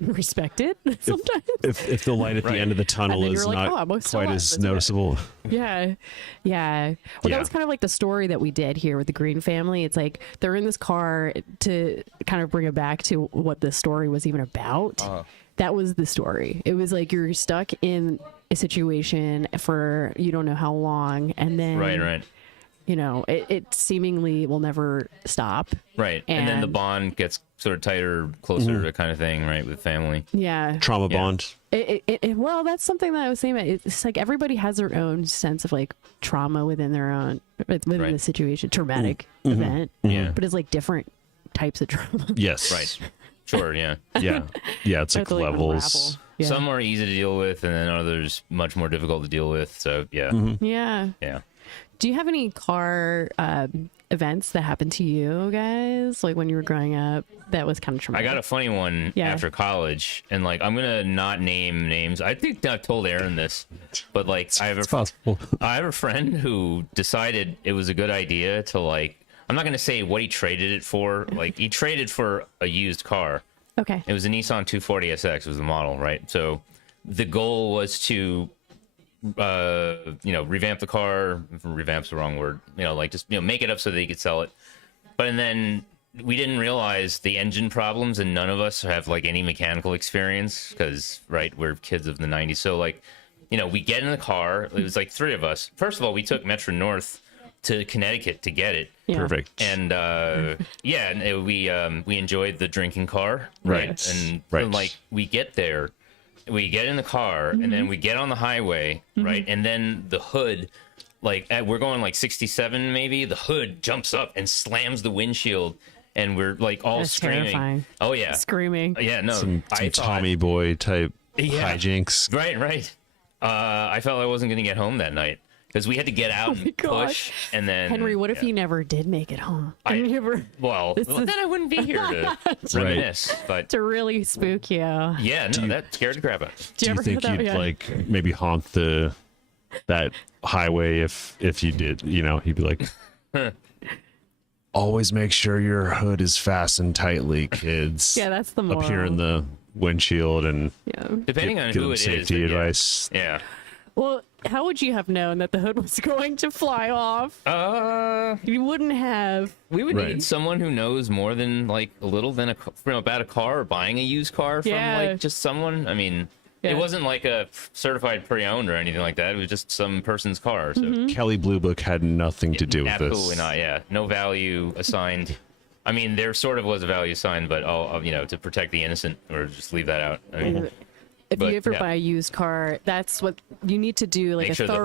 respected sometimes. If the light at the Right. end of the tunnel And then is you're like, not "Oh, I'm still quite alive. as That's good." noticeable. Yeah. Yeah. Well, Yeah. that was kind of like the story that we did here with the Greene family. It's like they're in this car to kind of bring it back to what the story was even about. That was the story. It was like you're stuck in a situation for you don't know how long, and then Right. you know it seemingly will never stop. Right. And then the And- bond gets sort of tighter, closer to kind of thing, right, with family. Yeah. Trauma Yeah. bond. Well, that's something that I was saying. It's like everybody has their own sense of like trauma within their own within Right. the situation, traumatic event. Yeah. But it's like different types of trauma. Yes. Right. Sure. Yeah. Yeah. Yeah. It's You like have to, levels. unravel. Yeah. Some are easy to deal with, and then others much more difficult to deal with. So yeah. Yeah. Yeah. Do you have any car events that happened to you guys, like when you were growing up, that was kind of I traumatic? got a funny one Yeah. after college, and like I'm gonna not name names. I think I've told Aaron this, but like I have It's possible. I have a friend who decided it was a good idea to like. I'm not gonna say what he traded it for. Like he traded for a used car. Okay. It was a Nissan 240 SX was the model, right? So the goal was to revamp the car. Revamp's the wrong word. Like just make it up so that he could sell it. But then we didn't realize the engine problems, and none of us have like any mechanical experience because we're kids of the 90s. So like we get in the car. It was like three of us. First of all, we took Metro North to Connecticut to get it. Yeah. Perfect. And we enjoyed the drinking car, Right. And Right. like we get there, we get in the car, and then we get on the highway, right? And then the hood, we're going like 67 maybe. The hood jumps up and slams the windshield, and we're like all That's screaming. terrifying. Oh yeah, Screaming. yeah. No, Some I thought, Tommy Boy type Yeah. hijinks. Right. I felt I wasn't gonna get home that night because we had to get out and gosh. push, and then Henry, what if yeah. you never did make it home? And you ever Well, This then is- I wouldn't be here to reminisce. But to really spook you? yeah, no, that scared the crap out of me. Do you ever think hear that? you'd Yeah. like maybe haunt that highway if you did? He'd be like, always make sure your hood is fastened tightly, kids. Yeah, that's the moral. Up here in the windshield and Yeah. Depending on give who them it is. safety then, yeah. advice. Yeah. Well, how would you have known that the hood was going to fly off? You wouldn't have. We would Right. need someone who knows more than like a little than about a car or buying a used car from Yeah. like just someone. I mean, Yeah. it wasn't like a certified pre-owned or anything like that. It was just some person's car. So Mm-hmm. Kelly Blue Book had nothing to do with absolutely this. not. Yeah, no value assigned. I mean, there sort of was a value assigned, but to protect the innocent, or just leave that out. I mean, If But, you ever yeah. buy a used car, that's what you need to do, like Make a sure the hood-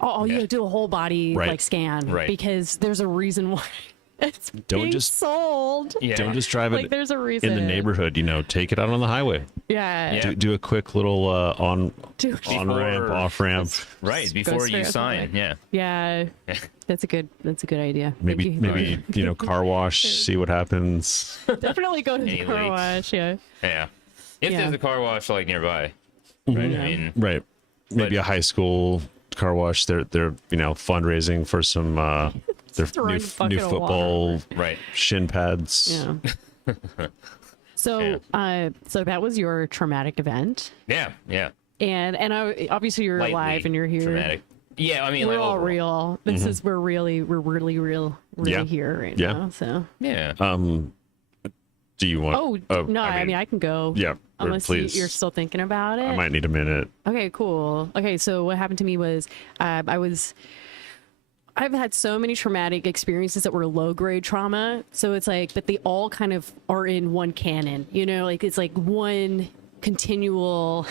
thorough. Yeah. You do a whole body Right. like scan, Right. because there's a reason why it's Don't being just- sold. yeah. Don't just drive Like it there's a reason in the neighborhood. Take it out on the highway. Yeah. Yeah. Do a quick little on ramp, Before- off ramp. right before straight you up the sign. line. Yeah. Yeah. That's a good idea. Maybe Thank you. maybe car wash. See what happens. Definitely go to the Any car leaks? wash. Yeah. Yeah. If Yeah. there's a car wash like nearby, right? I mean, Right. maybe a high school car wash. They're fundraising for some their Throwing new, a bucket new of football water. Right. shin pads. Yeah. So, so that was your traumatic event, Yeah. and obviously you're Lightly alive and you're here. Traumatic. Yeah, I mean, We're like all overall. real. This is we're really real Yeah. here right Yeah. now. So, Yeah. Do you want? no, I mean I can go. Yeah, unless please. you're still thinking about it. I might need a minute. Okay, cool. Okay, so what happened to me was I've had so many traumatic experiences that were low grade trauma. So it's like, but they all kind of are in one canon, like it's like one continual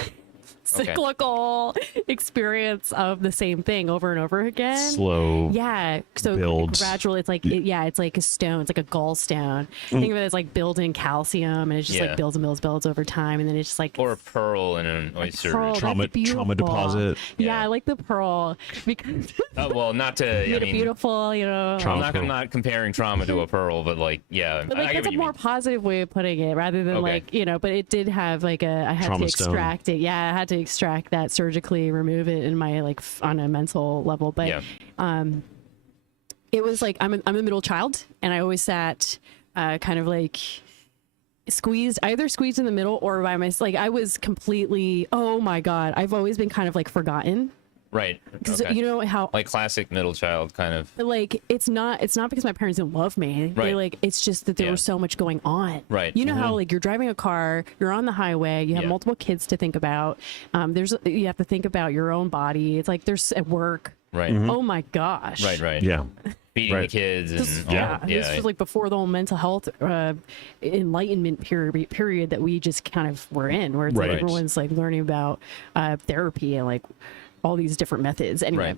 cyclical experience of the same thing over and over again. Slow. Yeah. So build. gradual. It's like, it's like a stone. It's like a gallstone. Think of it as like building calcium, and it just like builds and builds over time, and then it's just like Or a pearl in an oyster. pearl. That's Trauma beautiful. deposit. Yeah, I like the pearl because Well, not to. I mean, beautiful. Trauma I'm pearl. not comparing trauma to a pearl, but like, yeah. But I like get that's what a you more mean. positive way of putting it, rather than Okay. like but it did have like I had Trauma to stone. extract it. Yeah, I had to extract that surgically, remove it in my like on a mental level. But Yeah. it was like I'm a middle child, and I always sat kind of like either squeezed in the middle or by myself. Like I was completely, oh my god, I've always been kind of like forgotten. Right. Because Okay. you know how Like classic middle child kind of. like it's not because my parents didn't love me. They Right. like it's just that there Yeah. was so much going on. Right. You know how like you're driving a car, you're on the highway, you have Yeah. multiple kids to think about. You have to think about your own body. It's like there's at work. Right. Oh my gosh. Right. Yeah. Feeding the Right. kids and This, all yeah, that. this was like before the whole mental health enlightenment period that we just kind of were in, where it's Right. like everyone's like learning about therapy and like all these different methods. Anyway, Right.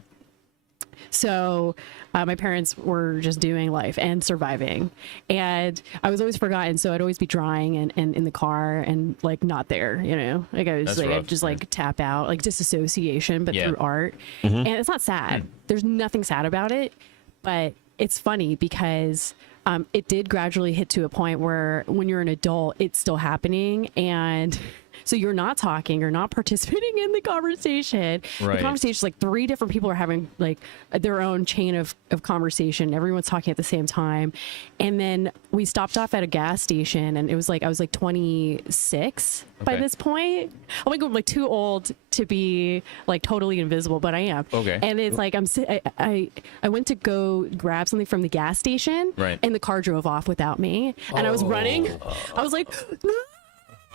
so my parents were just doing life and surviving, and I was always forgotten. So I'd always be drawing and in the car and like not there, like I was That's like rough, I'd just yeah. like tap out, like disassociation, but Yeah. through art. And it's not sad. There's nothing sad about it, but it's funny because it did gradually hit to a point where when you're an adult, it's still happening, and so you're not talking, you're not participating in the conversation. Right. The conversation's like 3 different people are having like their own chain of conversation. Everyone's talking at the same time. And then we stopped off at a gas station, and it was like I was like 26 by Okay. this point. I'm like too old to be like totally invisible, but I am. Okay. And it's like I went to go grab something from the gas station, Right. and the car drove off without me, and I was running. I was like, no.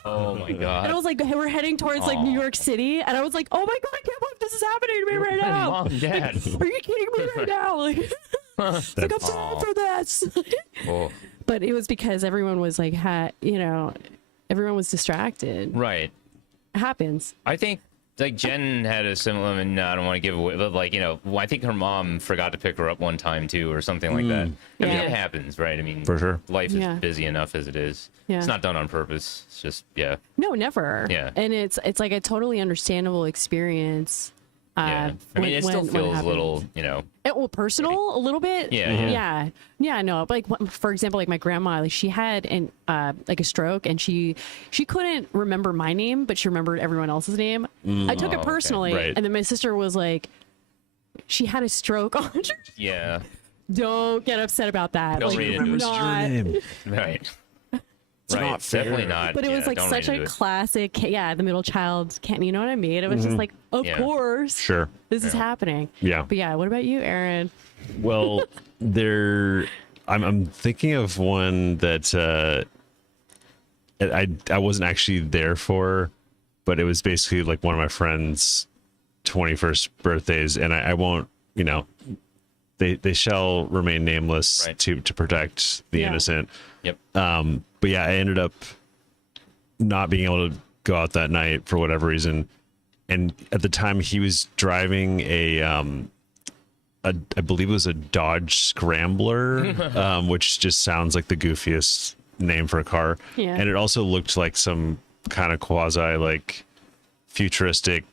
Oh my god. And I was like, we're heading towards like New York City, and I was like, oh my god, I can't believe this is happening to me right now. Mom, Dad. Are you kidding me right now? Like, like I'm sorry for this. Oh, But it was because everyone was like, everyone was distracted. right. It happens. I think like Jen had a similar. I mean, I don't want to give away, but like I think her mom forgot to pick her up one time too, or something like that. I mean, Yeah. it happens, right? I mean, For sure. life is Yeah. busy enough as it is. Yeah. It's not done on purpose. It's just No, never. Yeah. And it's like a totally understandable experience. yeah. I mean, it still when feels a happens. little, Well, personal a little bit. Yeah, yeah. Yeah. No, but like for example, like my grandma, like she had an like a stroke, and she couldn't remember my name, but she remembered everyone else's name. I took it okay. personally, Right. and then my sister was like, "She had a stroke." yeah, Don't get upset about that. Don't like, read into it. not- right. not fair. Definitely not. But it was like don't such read a into it. classic, the middle child can't. You know what I mean? It was just like, of Yeah. course, Sure. this is happening. Yeah. But yeah, what about you, Aaron? Well, I'm thinking of one that I wasn't actually there for, but it was basically like one of my friends' 21st birthdays, and I won't, they shall remain nameless Right. to protect the Yeah. innocent. Yep. But yeah, I ended up not being able to go out that night for whatever reason. And at the time, he was driving I believe it was a Dodge Scrambler, which just sounds like the goofiest name for a car. Yeah. And it also looked like some kind of quasi like futuristic,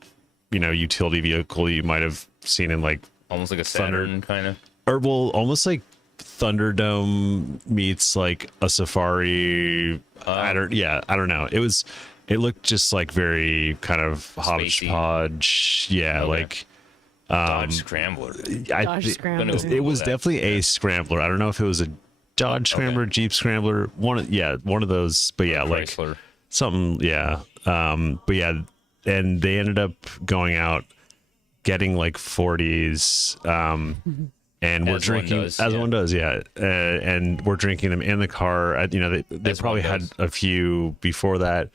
utility vehicle you might have seen in like Almost like a Thunder- Saturn kind of. or well, almost like Thunderdome meets like a safari. I don't know. It looked just like very kind of hodgepodge. Yeah, Okay. like Dodge Scrambler. Dodge Scrambler. It was definitely a scrambler. I don't know if it was a Dodge Scrambler, Jeep Scrambler, one of those. But yeah, like Chrysler. something. Yeah, but yeah, and they ended up going out getting like 40s. And we're As one drinking does, as yeah. one does, yeah. And we're drinking them in the car. You know, they As probably one had does. a few before that.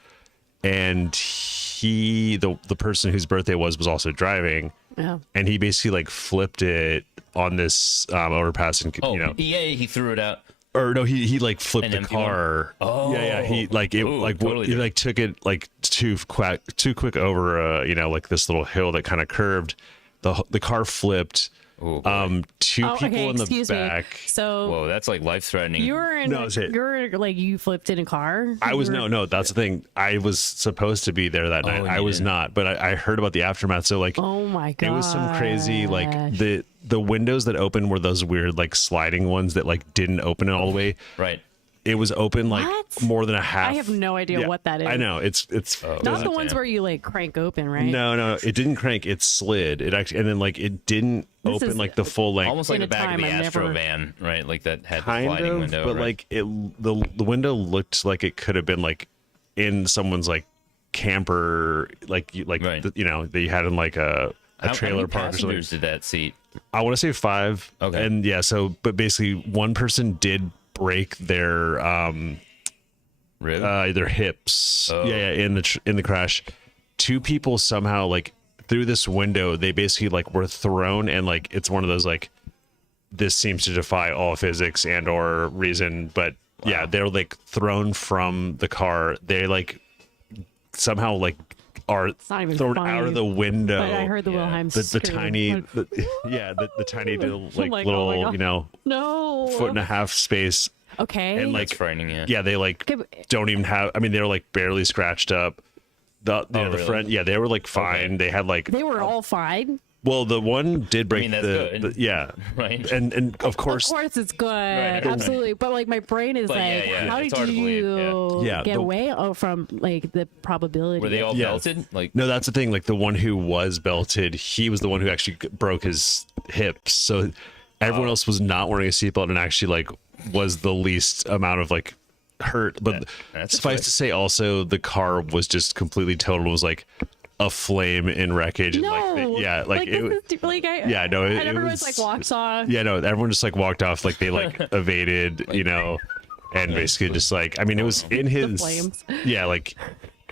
And the person whose birthday was also driving, Yeah. and he basically like flipped it on this overpass, and Oh, you know, yeah, he threw it out. or no, he like flipped An the empty one? car. Oh. Yeah, he like it Ooh, like totally he like took it like too quick over you know, like this little hill that kind of curved. The car flipped. Oh, boy. Two Oh, people okay, in the excuse back. me. So Whoa, that's like life-threatening. you were in, No, it's it. you're like, you flipped in a car? I was You were- no, that's the thing. I was supposed to be there that night. and I you was didn't. not, but I heard about the aftermath. So like, Oh my god. it was some crazy like the windows that opened were those weird like sliding ones that like didn't open all the way. Right. It was open like What? more than a half. I have no idea what that is. I know it's Not God the ones damn. where you like crank open, right? no, it didn't crank. It slid. It actually, and then like it didn't This open is like the full length. Almost like In the a back of time the I've Astro never- van, right? Like that had the Kind sliding of, window. but right? like the window looked like it could have been like in someone's like camper, like Right. you know, that you had in like a How trailer many park or something. passengers did that seat? I want to say 5. Okay. And yeah, so but basically one person did break their Really? their hips. Oh. Yeah, in the crash. 2 people somehow like through this window, they basically like were thrown, and like it's one of those like this seems to defy all physics and or reason, but yeah, they're like thrown from the car. They like somehow like are not even thrown funny, out of the window. But I heard the Wilhelm the scream. tiny Like, the tiny little like like, oh little my God. you know no. foot and a half space, Okay. and like That's frightening, yeah. yeah, they like Okay, but- don't even have. I mean, they were like barely scratched up. The the really? front, yeah, they were like fine. Okay. They had like they were all fine. well, the one did break that's the good. yeah, Right. and of course, Of course, it's good. right. Absolutely. But like, my brain is But like, yeah, how it's did hard to believe, you yeah. Yeah, get the- away from like the probability? Were they all Yeah. belted? Like, no, that's the thing. Like the one who was belted, he was the one who actually broke his hips. So everyone else was not wearing a seatbelt and actually like was the least amount of like hurt. But that's suffice good. to say, also the car was just completely totaled. It was like a flame in wreckage. And No. like yeah, like it. this is, like I, Yeah, no, it and everyone's was- like walks off. Yeah, no, everyone just like walked off, like they like evaded, you know, and basically just like, I mean, it was in his, flames. yeah, like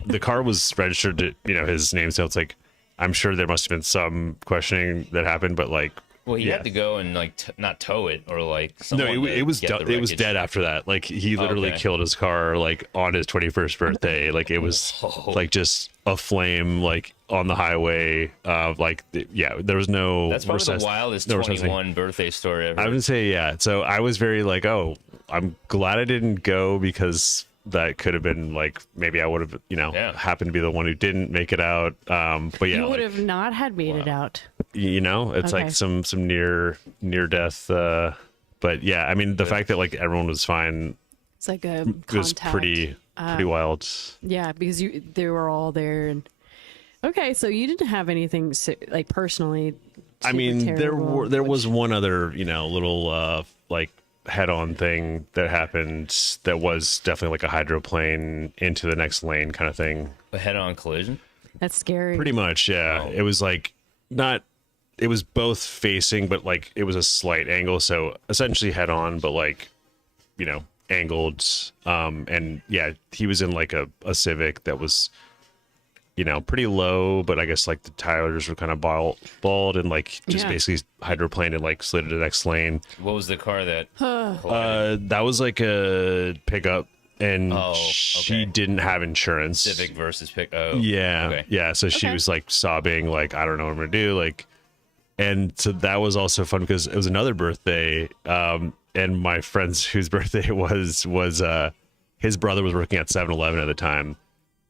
the car was registered to, you know, his name. So it's like, I'm sure there must have been some questioning that happened, but like, well, he yeah. had to go and like not tow it or like. No, someone it was to get the it was wreckage. dead after that. Like he literally Okay. killed his car like on his 21st birthday. Like it was Whoa. like just a flame like on the highway. Like yeah, there was no. That's probably recess- the wildest no recessing. 21 birthday story ever. I would say yeah. So I was very like, oh, I'm glad I didn't go because that could have been like maybe I would have Yeah. happened to be the one who didn't make it out. But yeah, You would like, have not had made it out. it's Okay. like some near death. But yeah, I mean the fact that like everyone was fine It's like a was contact. pretty wild. Yeah, because they were all there. And okay, so you didn't have anything like personally. I super mean, terrible, there which- was one other, little like head-on thing that happened that was definitely like a hydroplane into the next lane kind of thing. A head-on collision. That's scary. Pretty much, yeah. Oh. It was like not. It was both facing, but like it was a slight angle, so essentially head-on, but like angled. And yeah, he was in like a Civic that was pretty low, but I guess like the tires were kind of bald and like just Yeah. basically hydroplaned and like slid to the next lane. What was the car that collided? That was like a pickup, and Oh, she okay. didn't have insurance. Civic versus pick? Oh, Yeah, Okay. yeah. So she Okay. was like sobbing, like I don't know what I'm gonna do, like. And so that was also fun because it was another birthday, and my friend's whose birthday was his brother was working at 7-Eleven at the time.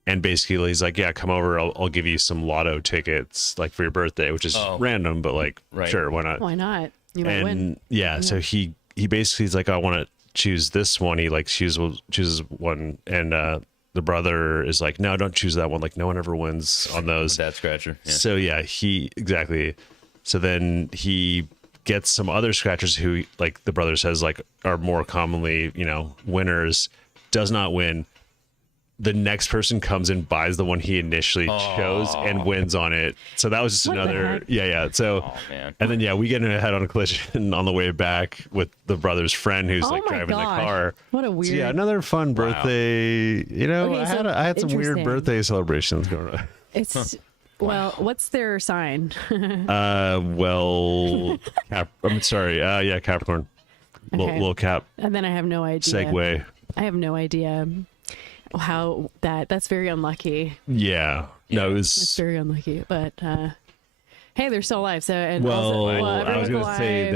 And basically, he's like, "Yeah, come over. I'll give you some lotto tickets, like for your birthday," which is Oh. random, but like, Right. sure, why not? Why not? You might win. And yeah, so he he basically is like, I want to choose this one. He like chooses one, and the brother is like, no, don't choose that one. Like no one ever wins on those. That scratcher. Yeah. So yeah, so then he gets some other scratchers who, like the brother says, like are more commonly, winners, does not win. The next person comes and buys the one he initially chose and wins on it. So that was just What the another, heck? yeah. So, Oh, man. and then, we get in a head on collision on the way back with the brother's friend who's Oh like my driving the gosh. car. What a So, weird. yeah, another fun birthday. Okay, I had some weird interesting. birthday celebrations going on. It's well, what's their sign? I'm sorry. Yeah, Capricorn. Okay. Little cap And then I have no idea. segue. I have no idea how that's very unlucky. Yeah. No, it It's was. very unlucky, but hey, they're still alive. So and Well, also, I was everyone's going to say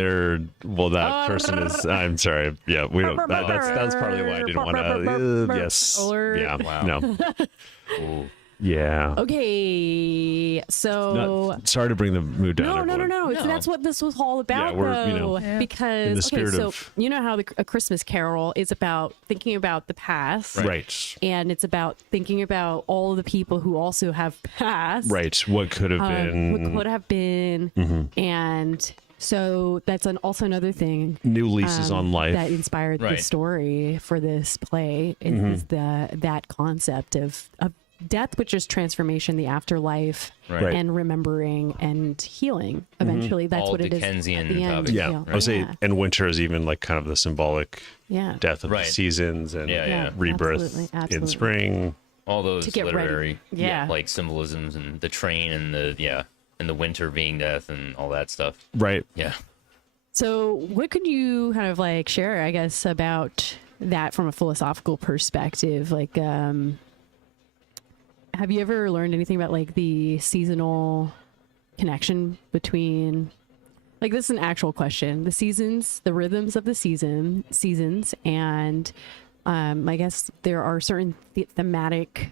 alive. that person is. I'm sorry. Yeah, we don't. That's partly why I didn't want to. Yes. Alert. Yeah. Wow. No. Ooh. Yeah. Okay, so Sorry to bring the mood down. no. everyone. So that's what this was all about, Yeah, we're, though. Because in the spirit so of- you know how A Christmas Carol is about thinking about the past, Right. and it's about thinking about all of the people who also have passed, Right. What could have been what could have been, and so that's also another thing new leases on life. that inspired the Right. story for this play is that concept of death, which is transformation, the afterlife, Right. and remembering and healing. Eventually, that's All what it is. Dickensian At the end. topics. yeah. I would say, and winter is even like kind of the symbolic yeah. death of Right. the seasons and Yeah. rebirth Absolutely. in spring. All those To get ready. literary Yeah. like symbolisms and the train and the winter being death and all that stuff. Right. Yeah. So, what could you kind of like share, I guess, about that from a philosophical perspective? Like, have you ever learned anything about like the seasonal connection between, like, this is an actual question, the seasons, the rhythms of the seasons, and I guess there are certain thematic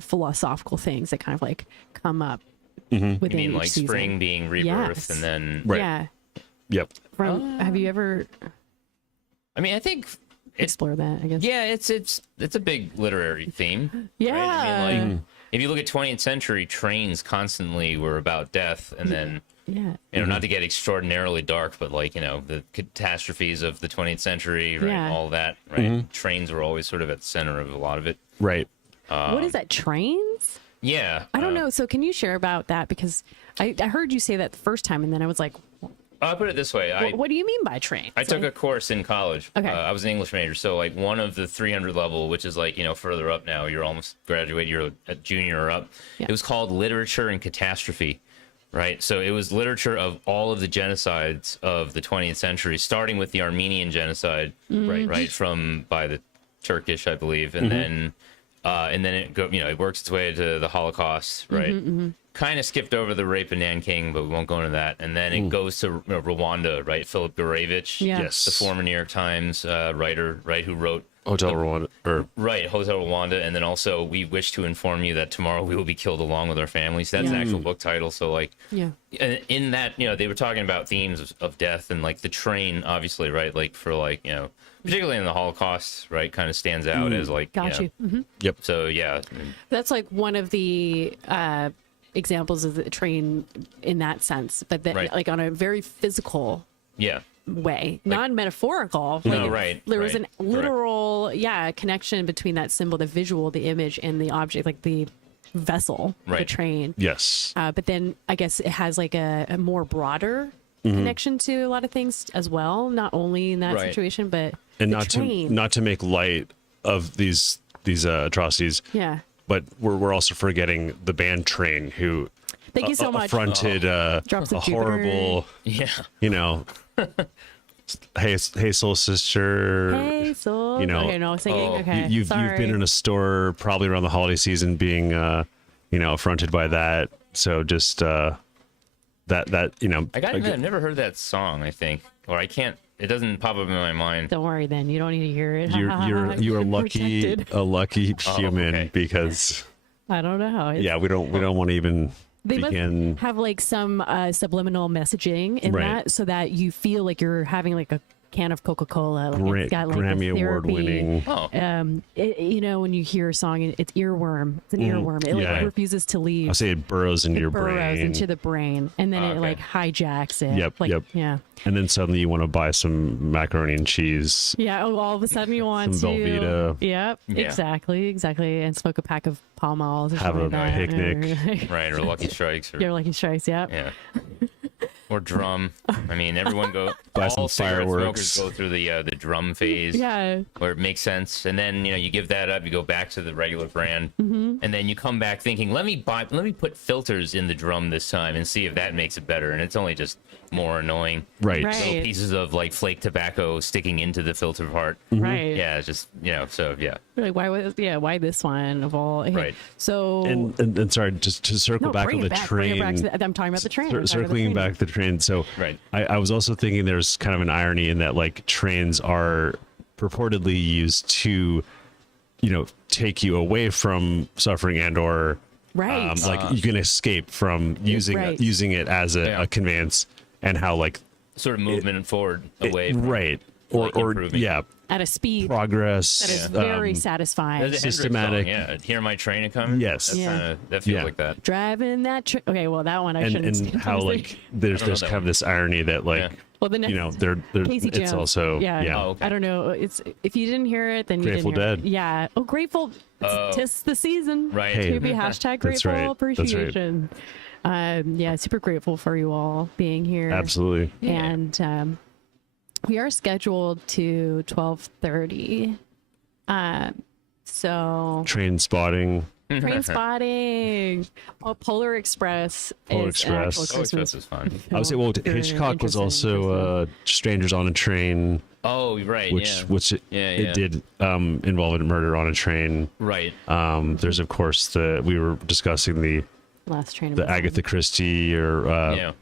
philosophical things that kind of like come up within You mean each like season. spring being rebirth Yes. and then Right. Yeah. Yep. Have you ever I mean I think explore that, I guess? yeah, it's a big literary theme. Yeah. Right? I mean, like, if you look at 20th century, trains constantly were about death, and then, Yeah. not to get extraordinarily dark, but like, the catastrophes of the 20th century, right? Yeah. All that, right? Trains were always sort of at the center of a lot of it. Right. What is that? Trains? Yeah. I don't know. So can you share about that? Because I heard you say that the first time, and then I was like, I'll put it this way. what do you mean by trains? I took a course in college. Okay. I was an English major, so like one of the 300 level, which is like further up now. You're almost graduate. You're a junior or up. Yeah. It was called Literature and Catastrophe, right? So it was literature of all of the genocides of the 20th century, starting with the Armenian genocide, right from by the Turkish, I believe, and then it works its way to the Holocaust, right? Kind of skipped over the rape in Nanking, but we won't go into that. And then it goes to Rwanda, right? Philip Gurevich, Yeah. Yes. the former New York Times writer, right, who wrote Hotel Rwanda. Or right Hotel Rwanda, and then also We Wish to Inform You That Tomorrow We Will Be Killed Along with Our Families. That's the actual book title. So like, Yeah. in that they were talking about themes of death and like the train, obviously, right? Like for like particularly in the Holocaust, right, kind of stands out as like Got you. yep. So yeah, That's like one of the examples of the train in that sense, but then Right. like on a very physical yeah. way, non-metaphorical. No, Like, right, There was right, an literal, connection between that symbol, the visual, the image, and the object, like the vessel, the Right. train. Yes. But then I guess it has like a more broader connection to a lot of things as well, not only in that Right. situation, but And the not train. to not to make light of these atrocities, Yeah. but we're also forgetting the band Train, who Thank you so much. affronted Drops a of Jupiter. horrible, Yeah. hey soul sister. Hey, soul. you know, okay, no singing. oh, Okay, You've been in a store probably around the holiday season being affronted by that. So just that I've never heard that song. I think, or I can't. It doesn't pop up in my mind. Don't worry, then you don't need to hear it. you're a lucky human okay. because I don't know. It's- we don't want to even They begin. must have like some subliminal messaging in Right. that, so that you feel like you're having like a can of Coca-Cola. Like, Great it's got like Grammy the Award therapy. winning. Oh, You know, when you hear a song, it's earworm. It's an earworm. It like yeah. refuses to leave. I'll say it burrows into your burrows brain. into the brain, and then it Okay. like hijacks it. Yep, Like, yep. Yeah. And then suddenly you want to buy some macaroni and cheese. Yeah. Oh, all of a sudden you want Some to. Velveeta. Yep. Yeah. Exactly. And smoke a pack of Pall Malls. Or Have something a like that. picnic. right, or Lucky Strikes, or Your Lucky Strikes. Yep. yeah, or drum. I mean, everyone go. Buy all some cigarette fireworks. smokers go through the drum phase. Yeah. Where it makes sense, and then you give that up, you go back to the regular brand, and then you come back thinking, let me put filters in the drum this time and see if that makes it better, and it's only just more annoying. Right. Right. Little pieces of like flake tobacco sticking into the filter part. Right. Yeah, it's just so yeah. Like why this one of all? Okay. Right. So And sorry, just to circle no, back bring on it the back, train. Bring it back to I'm talking about the train. I'm talking about the Circling train. back to the train. So Right. I was also thinking there's kind of an irony in that like trains are purportedly used to, take you away from suffering and or Right. like you can escape from using Right. using it as Yeah. a conveyance, and how like Sort of movement forward away. From, right or like, or improving. yeah At a speed progress that is um, very satisfying. There's a Hendrix Systematic. song, yeah. Hear my train a coming. Yes. That's Yeah. that feels Yeah. like that. Driving that train. Okay, well that one I shouldn't. and how like there's I don't know that kind of one. this irony that like Yeah. well the next they're Casey it's Jones. also Yeah. yeah Oh, okay. I don't know. It's if you didn't hear it, then you Grateful didn't hear Dead. It. Yeah. Oh, grateful. Oh. Tis the season. Right. Hey. Maybe hashtag That's grateful right. That's right. appreciation. Yeah, super grateful for you all being here. absolutely And we are scheduled to 12:30. So train spotting. train spotting. Oh, Polar Express. Polar is an actual Express. Oh, Christmas Express is fun. I would say, well, If you're Hitchcock was interested in also Strangers on a Train, Oh, right. which yeah. which it, Yeah, it yeah. did involve a murder on a train. Right. There's of course we were discussing the Last train. the Agatha Christie or Yeah.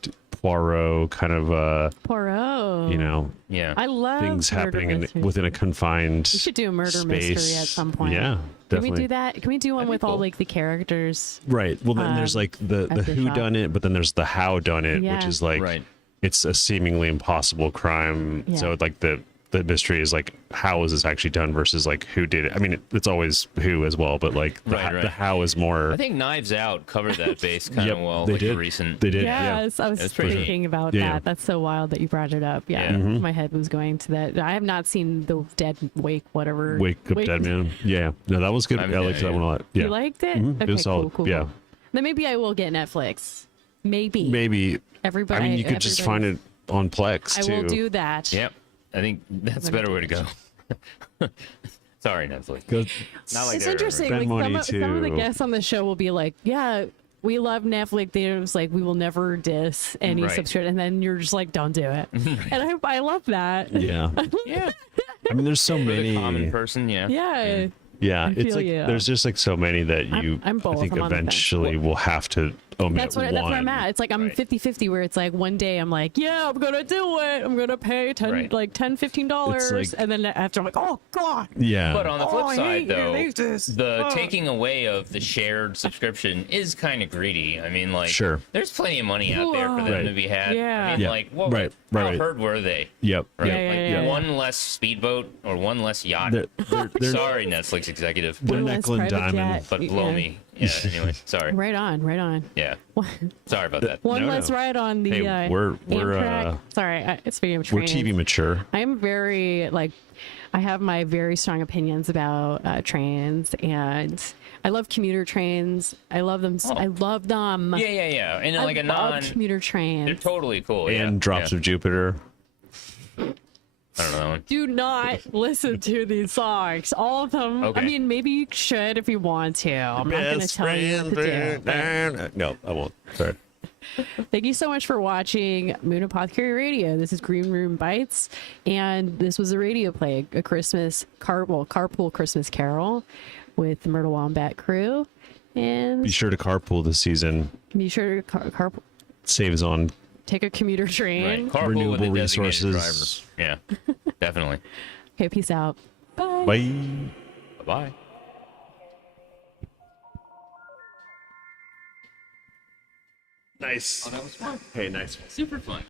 Poirot kind of Poirot. Yeah. I love things murder happening mysteries. within a confined. We should do a murder space. mystery at some point. Yeah, Can definitely. we do that? Can we do one That'd be with all cool. like the characters? Right. Well, then there's like the at the who shop. done it, but then there's the how done it, Yeah. which is like Right. it's a seemingly impossible crime. Yeah. So like the mystery is like how was this actually done versus like who did it. I mean, it's always who as well, but like Right. the how is more. I think Knives Out covered that base kind Yep, of well. they like did. recent. They did. Yeah. Yes, I was That's pretty- thinking about Yeah. that. That's so wild that you brought it up. Yeah, Yeah. my head was going to that. I have not seen the Dead Wake, whatever. Wake up dead man. Yeah. No, that was good. I I, mean, liked yeah, that one a lot. Yeah. You liked it? Mhm. It Okay, was solid. cool. Yeah. Then maybe I will get Netflix. Maybe. Maybe. Everybody. I mean, you could just find it on Plex I too. will do that. Yep. I think that's a better way to go. Sorry, Netflix. Go- Not like It's they're interesting. Spend Like money some of the to- guests on the show will be like, "Yeah, we love Netflix." They're just like, "We will never diss any Right. subscription," and then you're just like, "Don't do it." And I love that. Yeah. Yeah. I mean, there's so For the many. common person, yeah. Yeah. Yeah, I it's feel like you. there's just like so many that you I'm both. I think I'm on the fence. eventually will have to omit That's what one. that's where I'm at. It's like I'm Right. 50-50 where it's like one day I'm like, yeah, I'm gonna do it. I'm gonna pay Right. $10-$15, It's like- and then after I'm like, oh god. Yeah. But on the flip I side, hate though, releases. the Ugh. taking away of the shared subscription is kind of greedy. I mean, like, Sure. there's plenty of money out there for them Right. to be had. Yeah. I mean, Yeah. like, what Right, how right. hurt were they? Yep. Right? Yep. Yeah, like yeah, yeah. one less speedboat or one less yacht. They're Sorry, Netflix executive, they're One less nickel and private diamond. jet. but blow Yeah. me. Yeah. Anyway, sorry. Right on. Yeah. Sorry about that. One No, less no. ride on the Hey, we're Amtrak. Sorry, speaking of we're trains, TV mature. I am very like, I have my very strong opinions about trains, and I love commuter trains. I love them. Oh. I love them. Yeah. And I like a love non, commuter trains. they're totally cool. Yeah. And Drops yeah. of Jupiter. I don't know that one. Do not listen to these songs. All of them. Okay. I mean, maybe you should if you want to. I'm not going to tell you what to do. but No, I won't. Sorry. Thank you so much for watching Moon Apothecary Radio. This is Green Room Bites, and this was a radio play, a Christmas carpool Christmas carol with the Myrtle Wombat crew. And Be sure to carpool this season. be sure to carpool. Saves on Take a commuter train. Right. Carpool with renewable a designated resources. driver. Yeah. Definitely. Okay, peace out. Bye. Bye. Bye-bye. Nice. That was fun. Hey, nice. Super fun.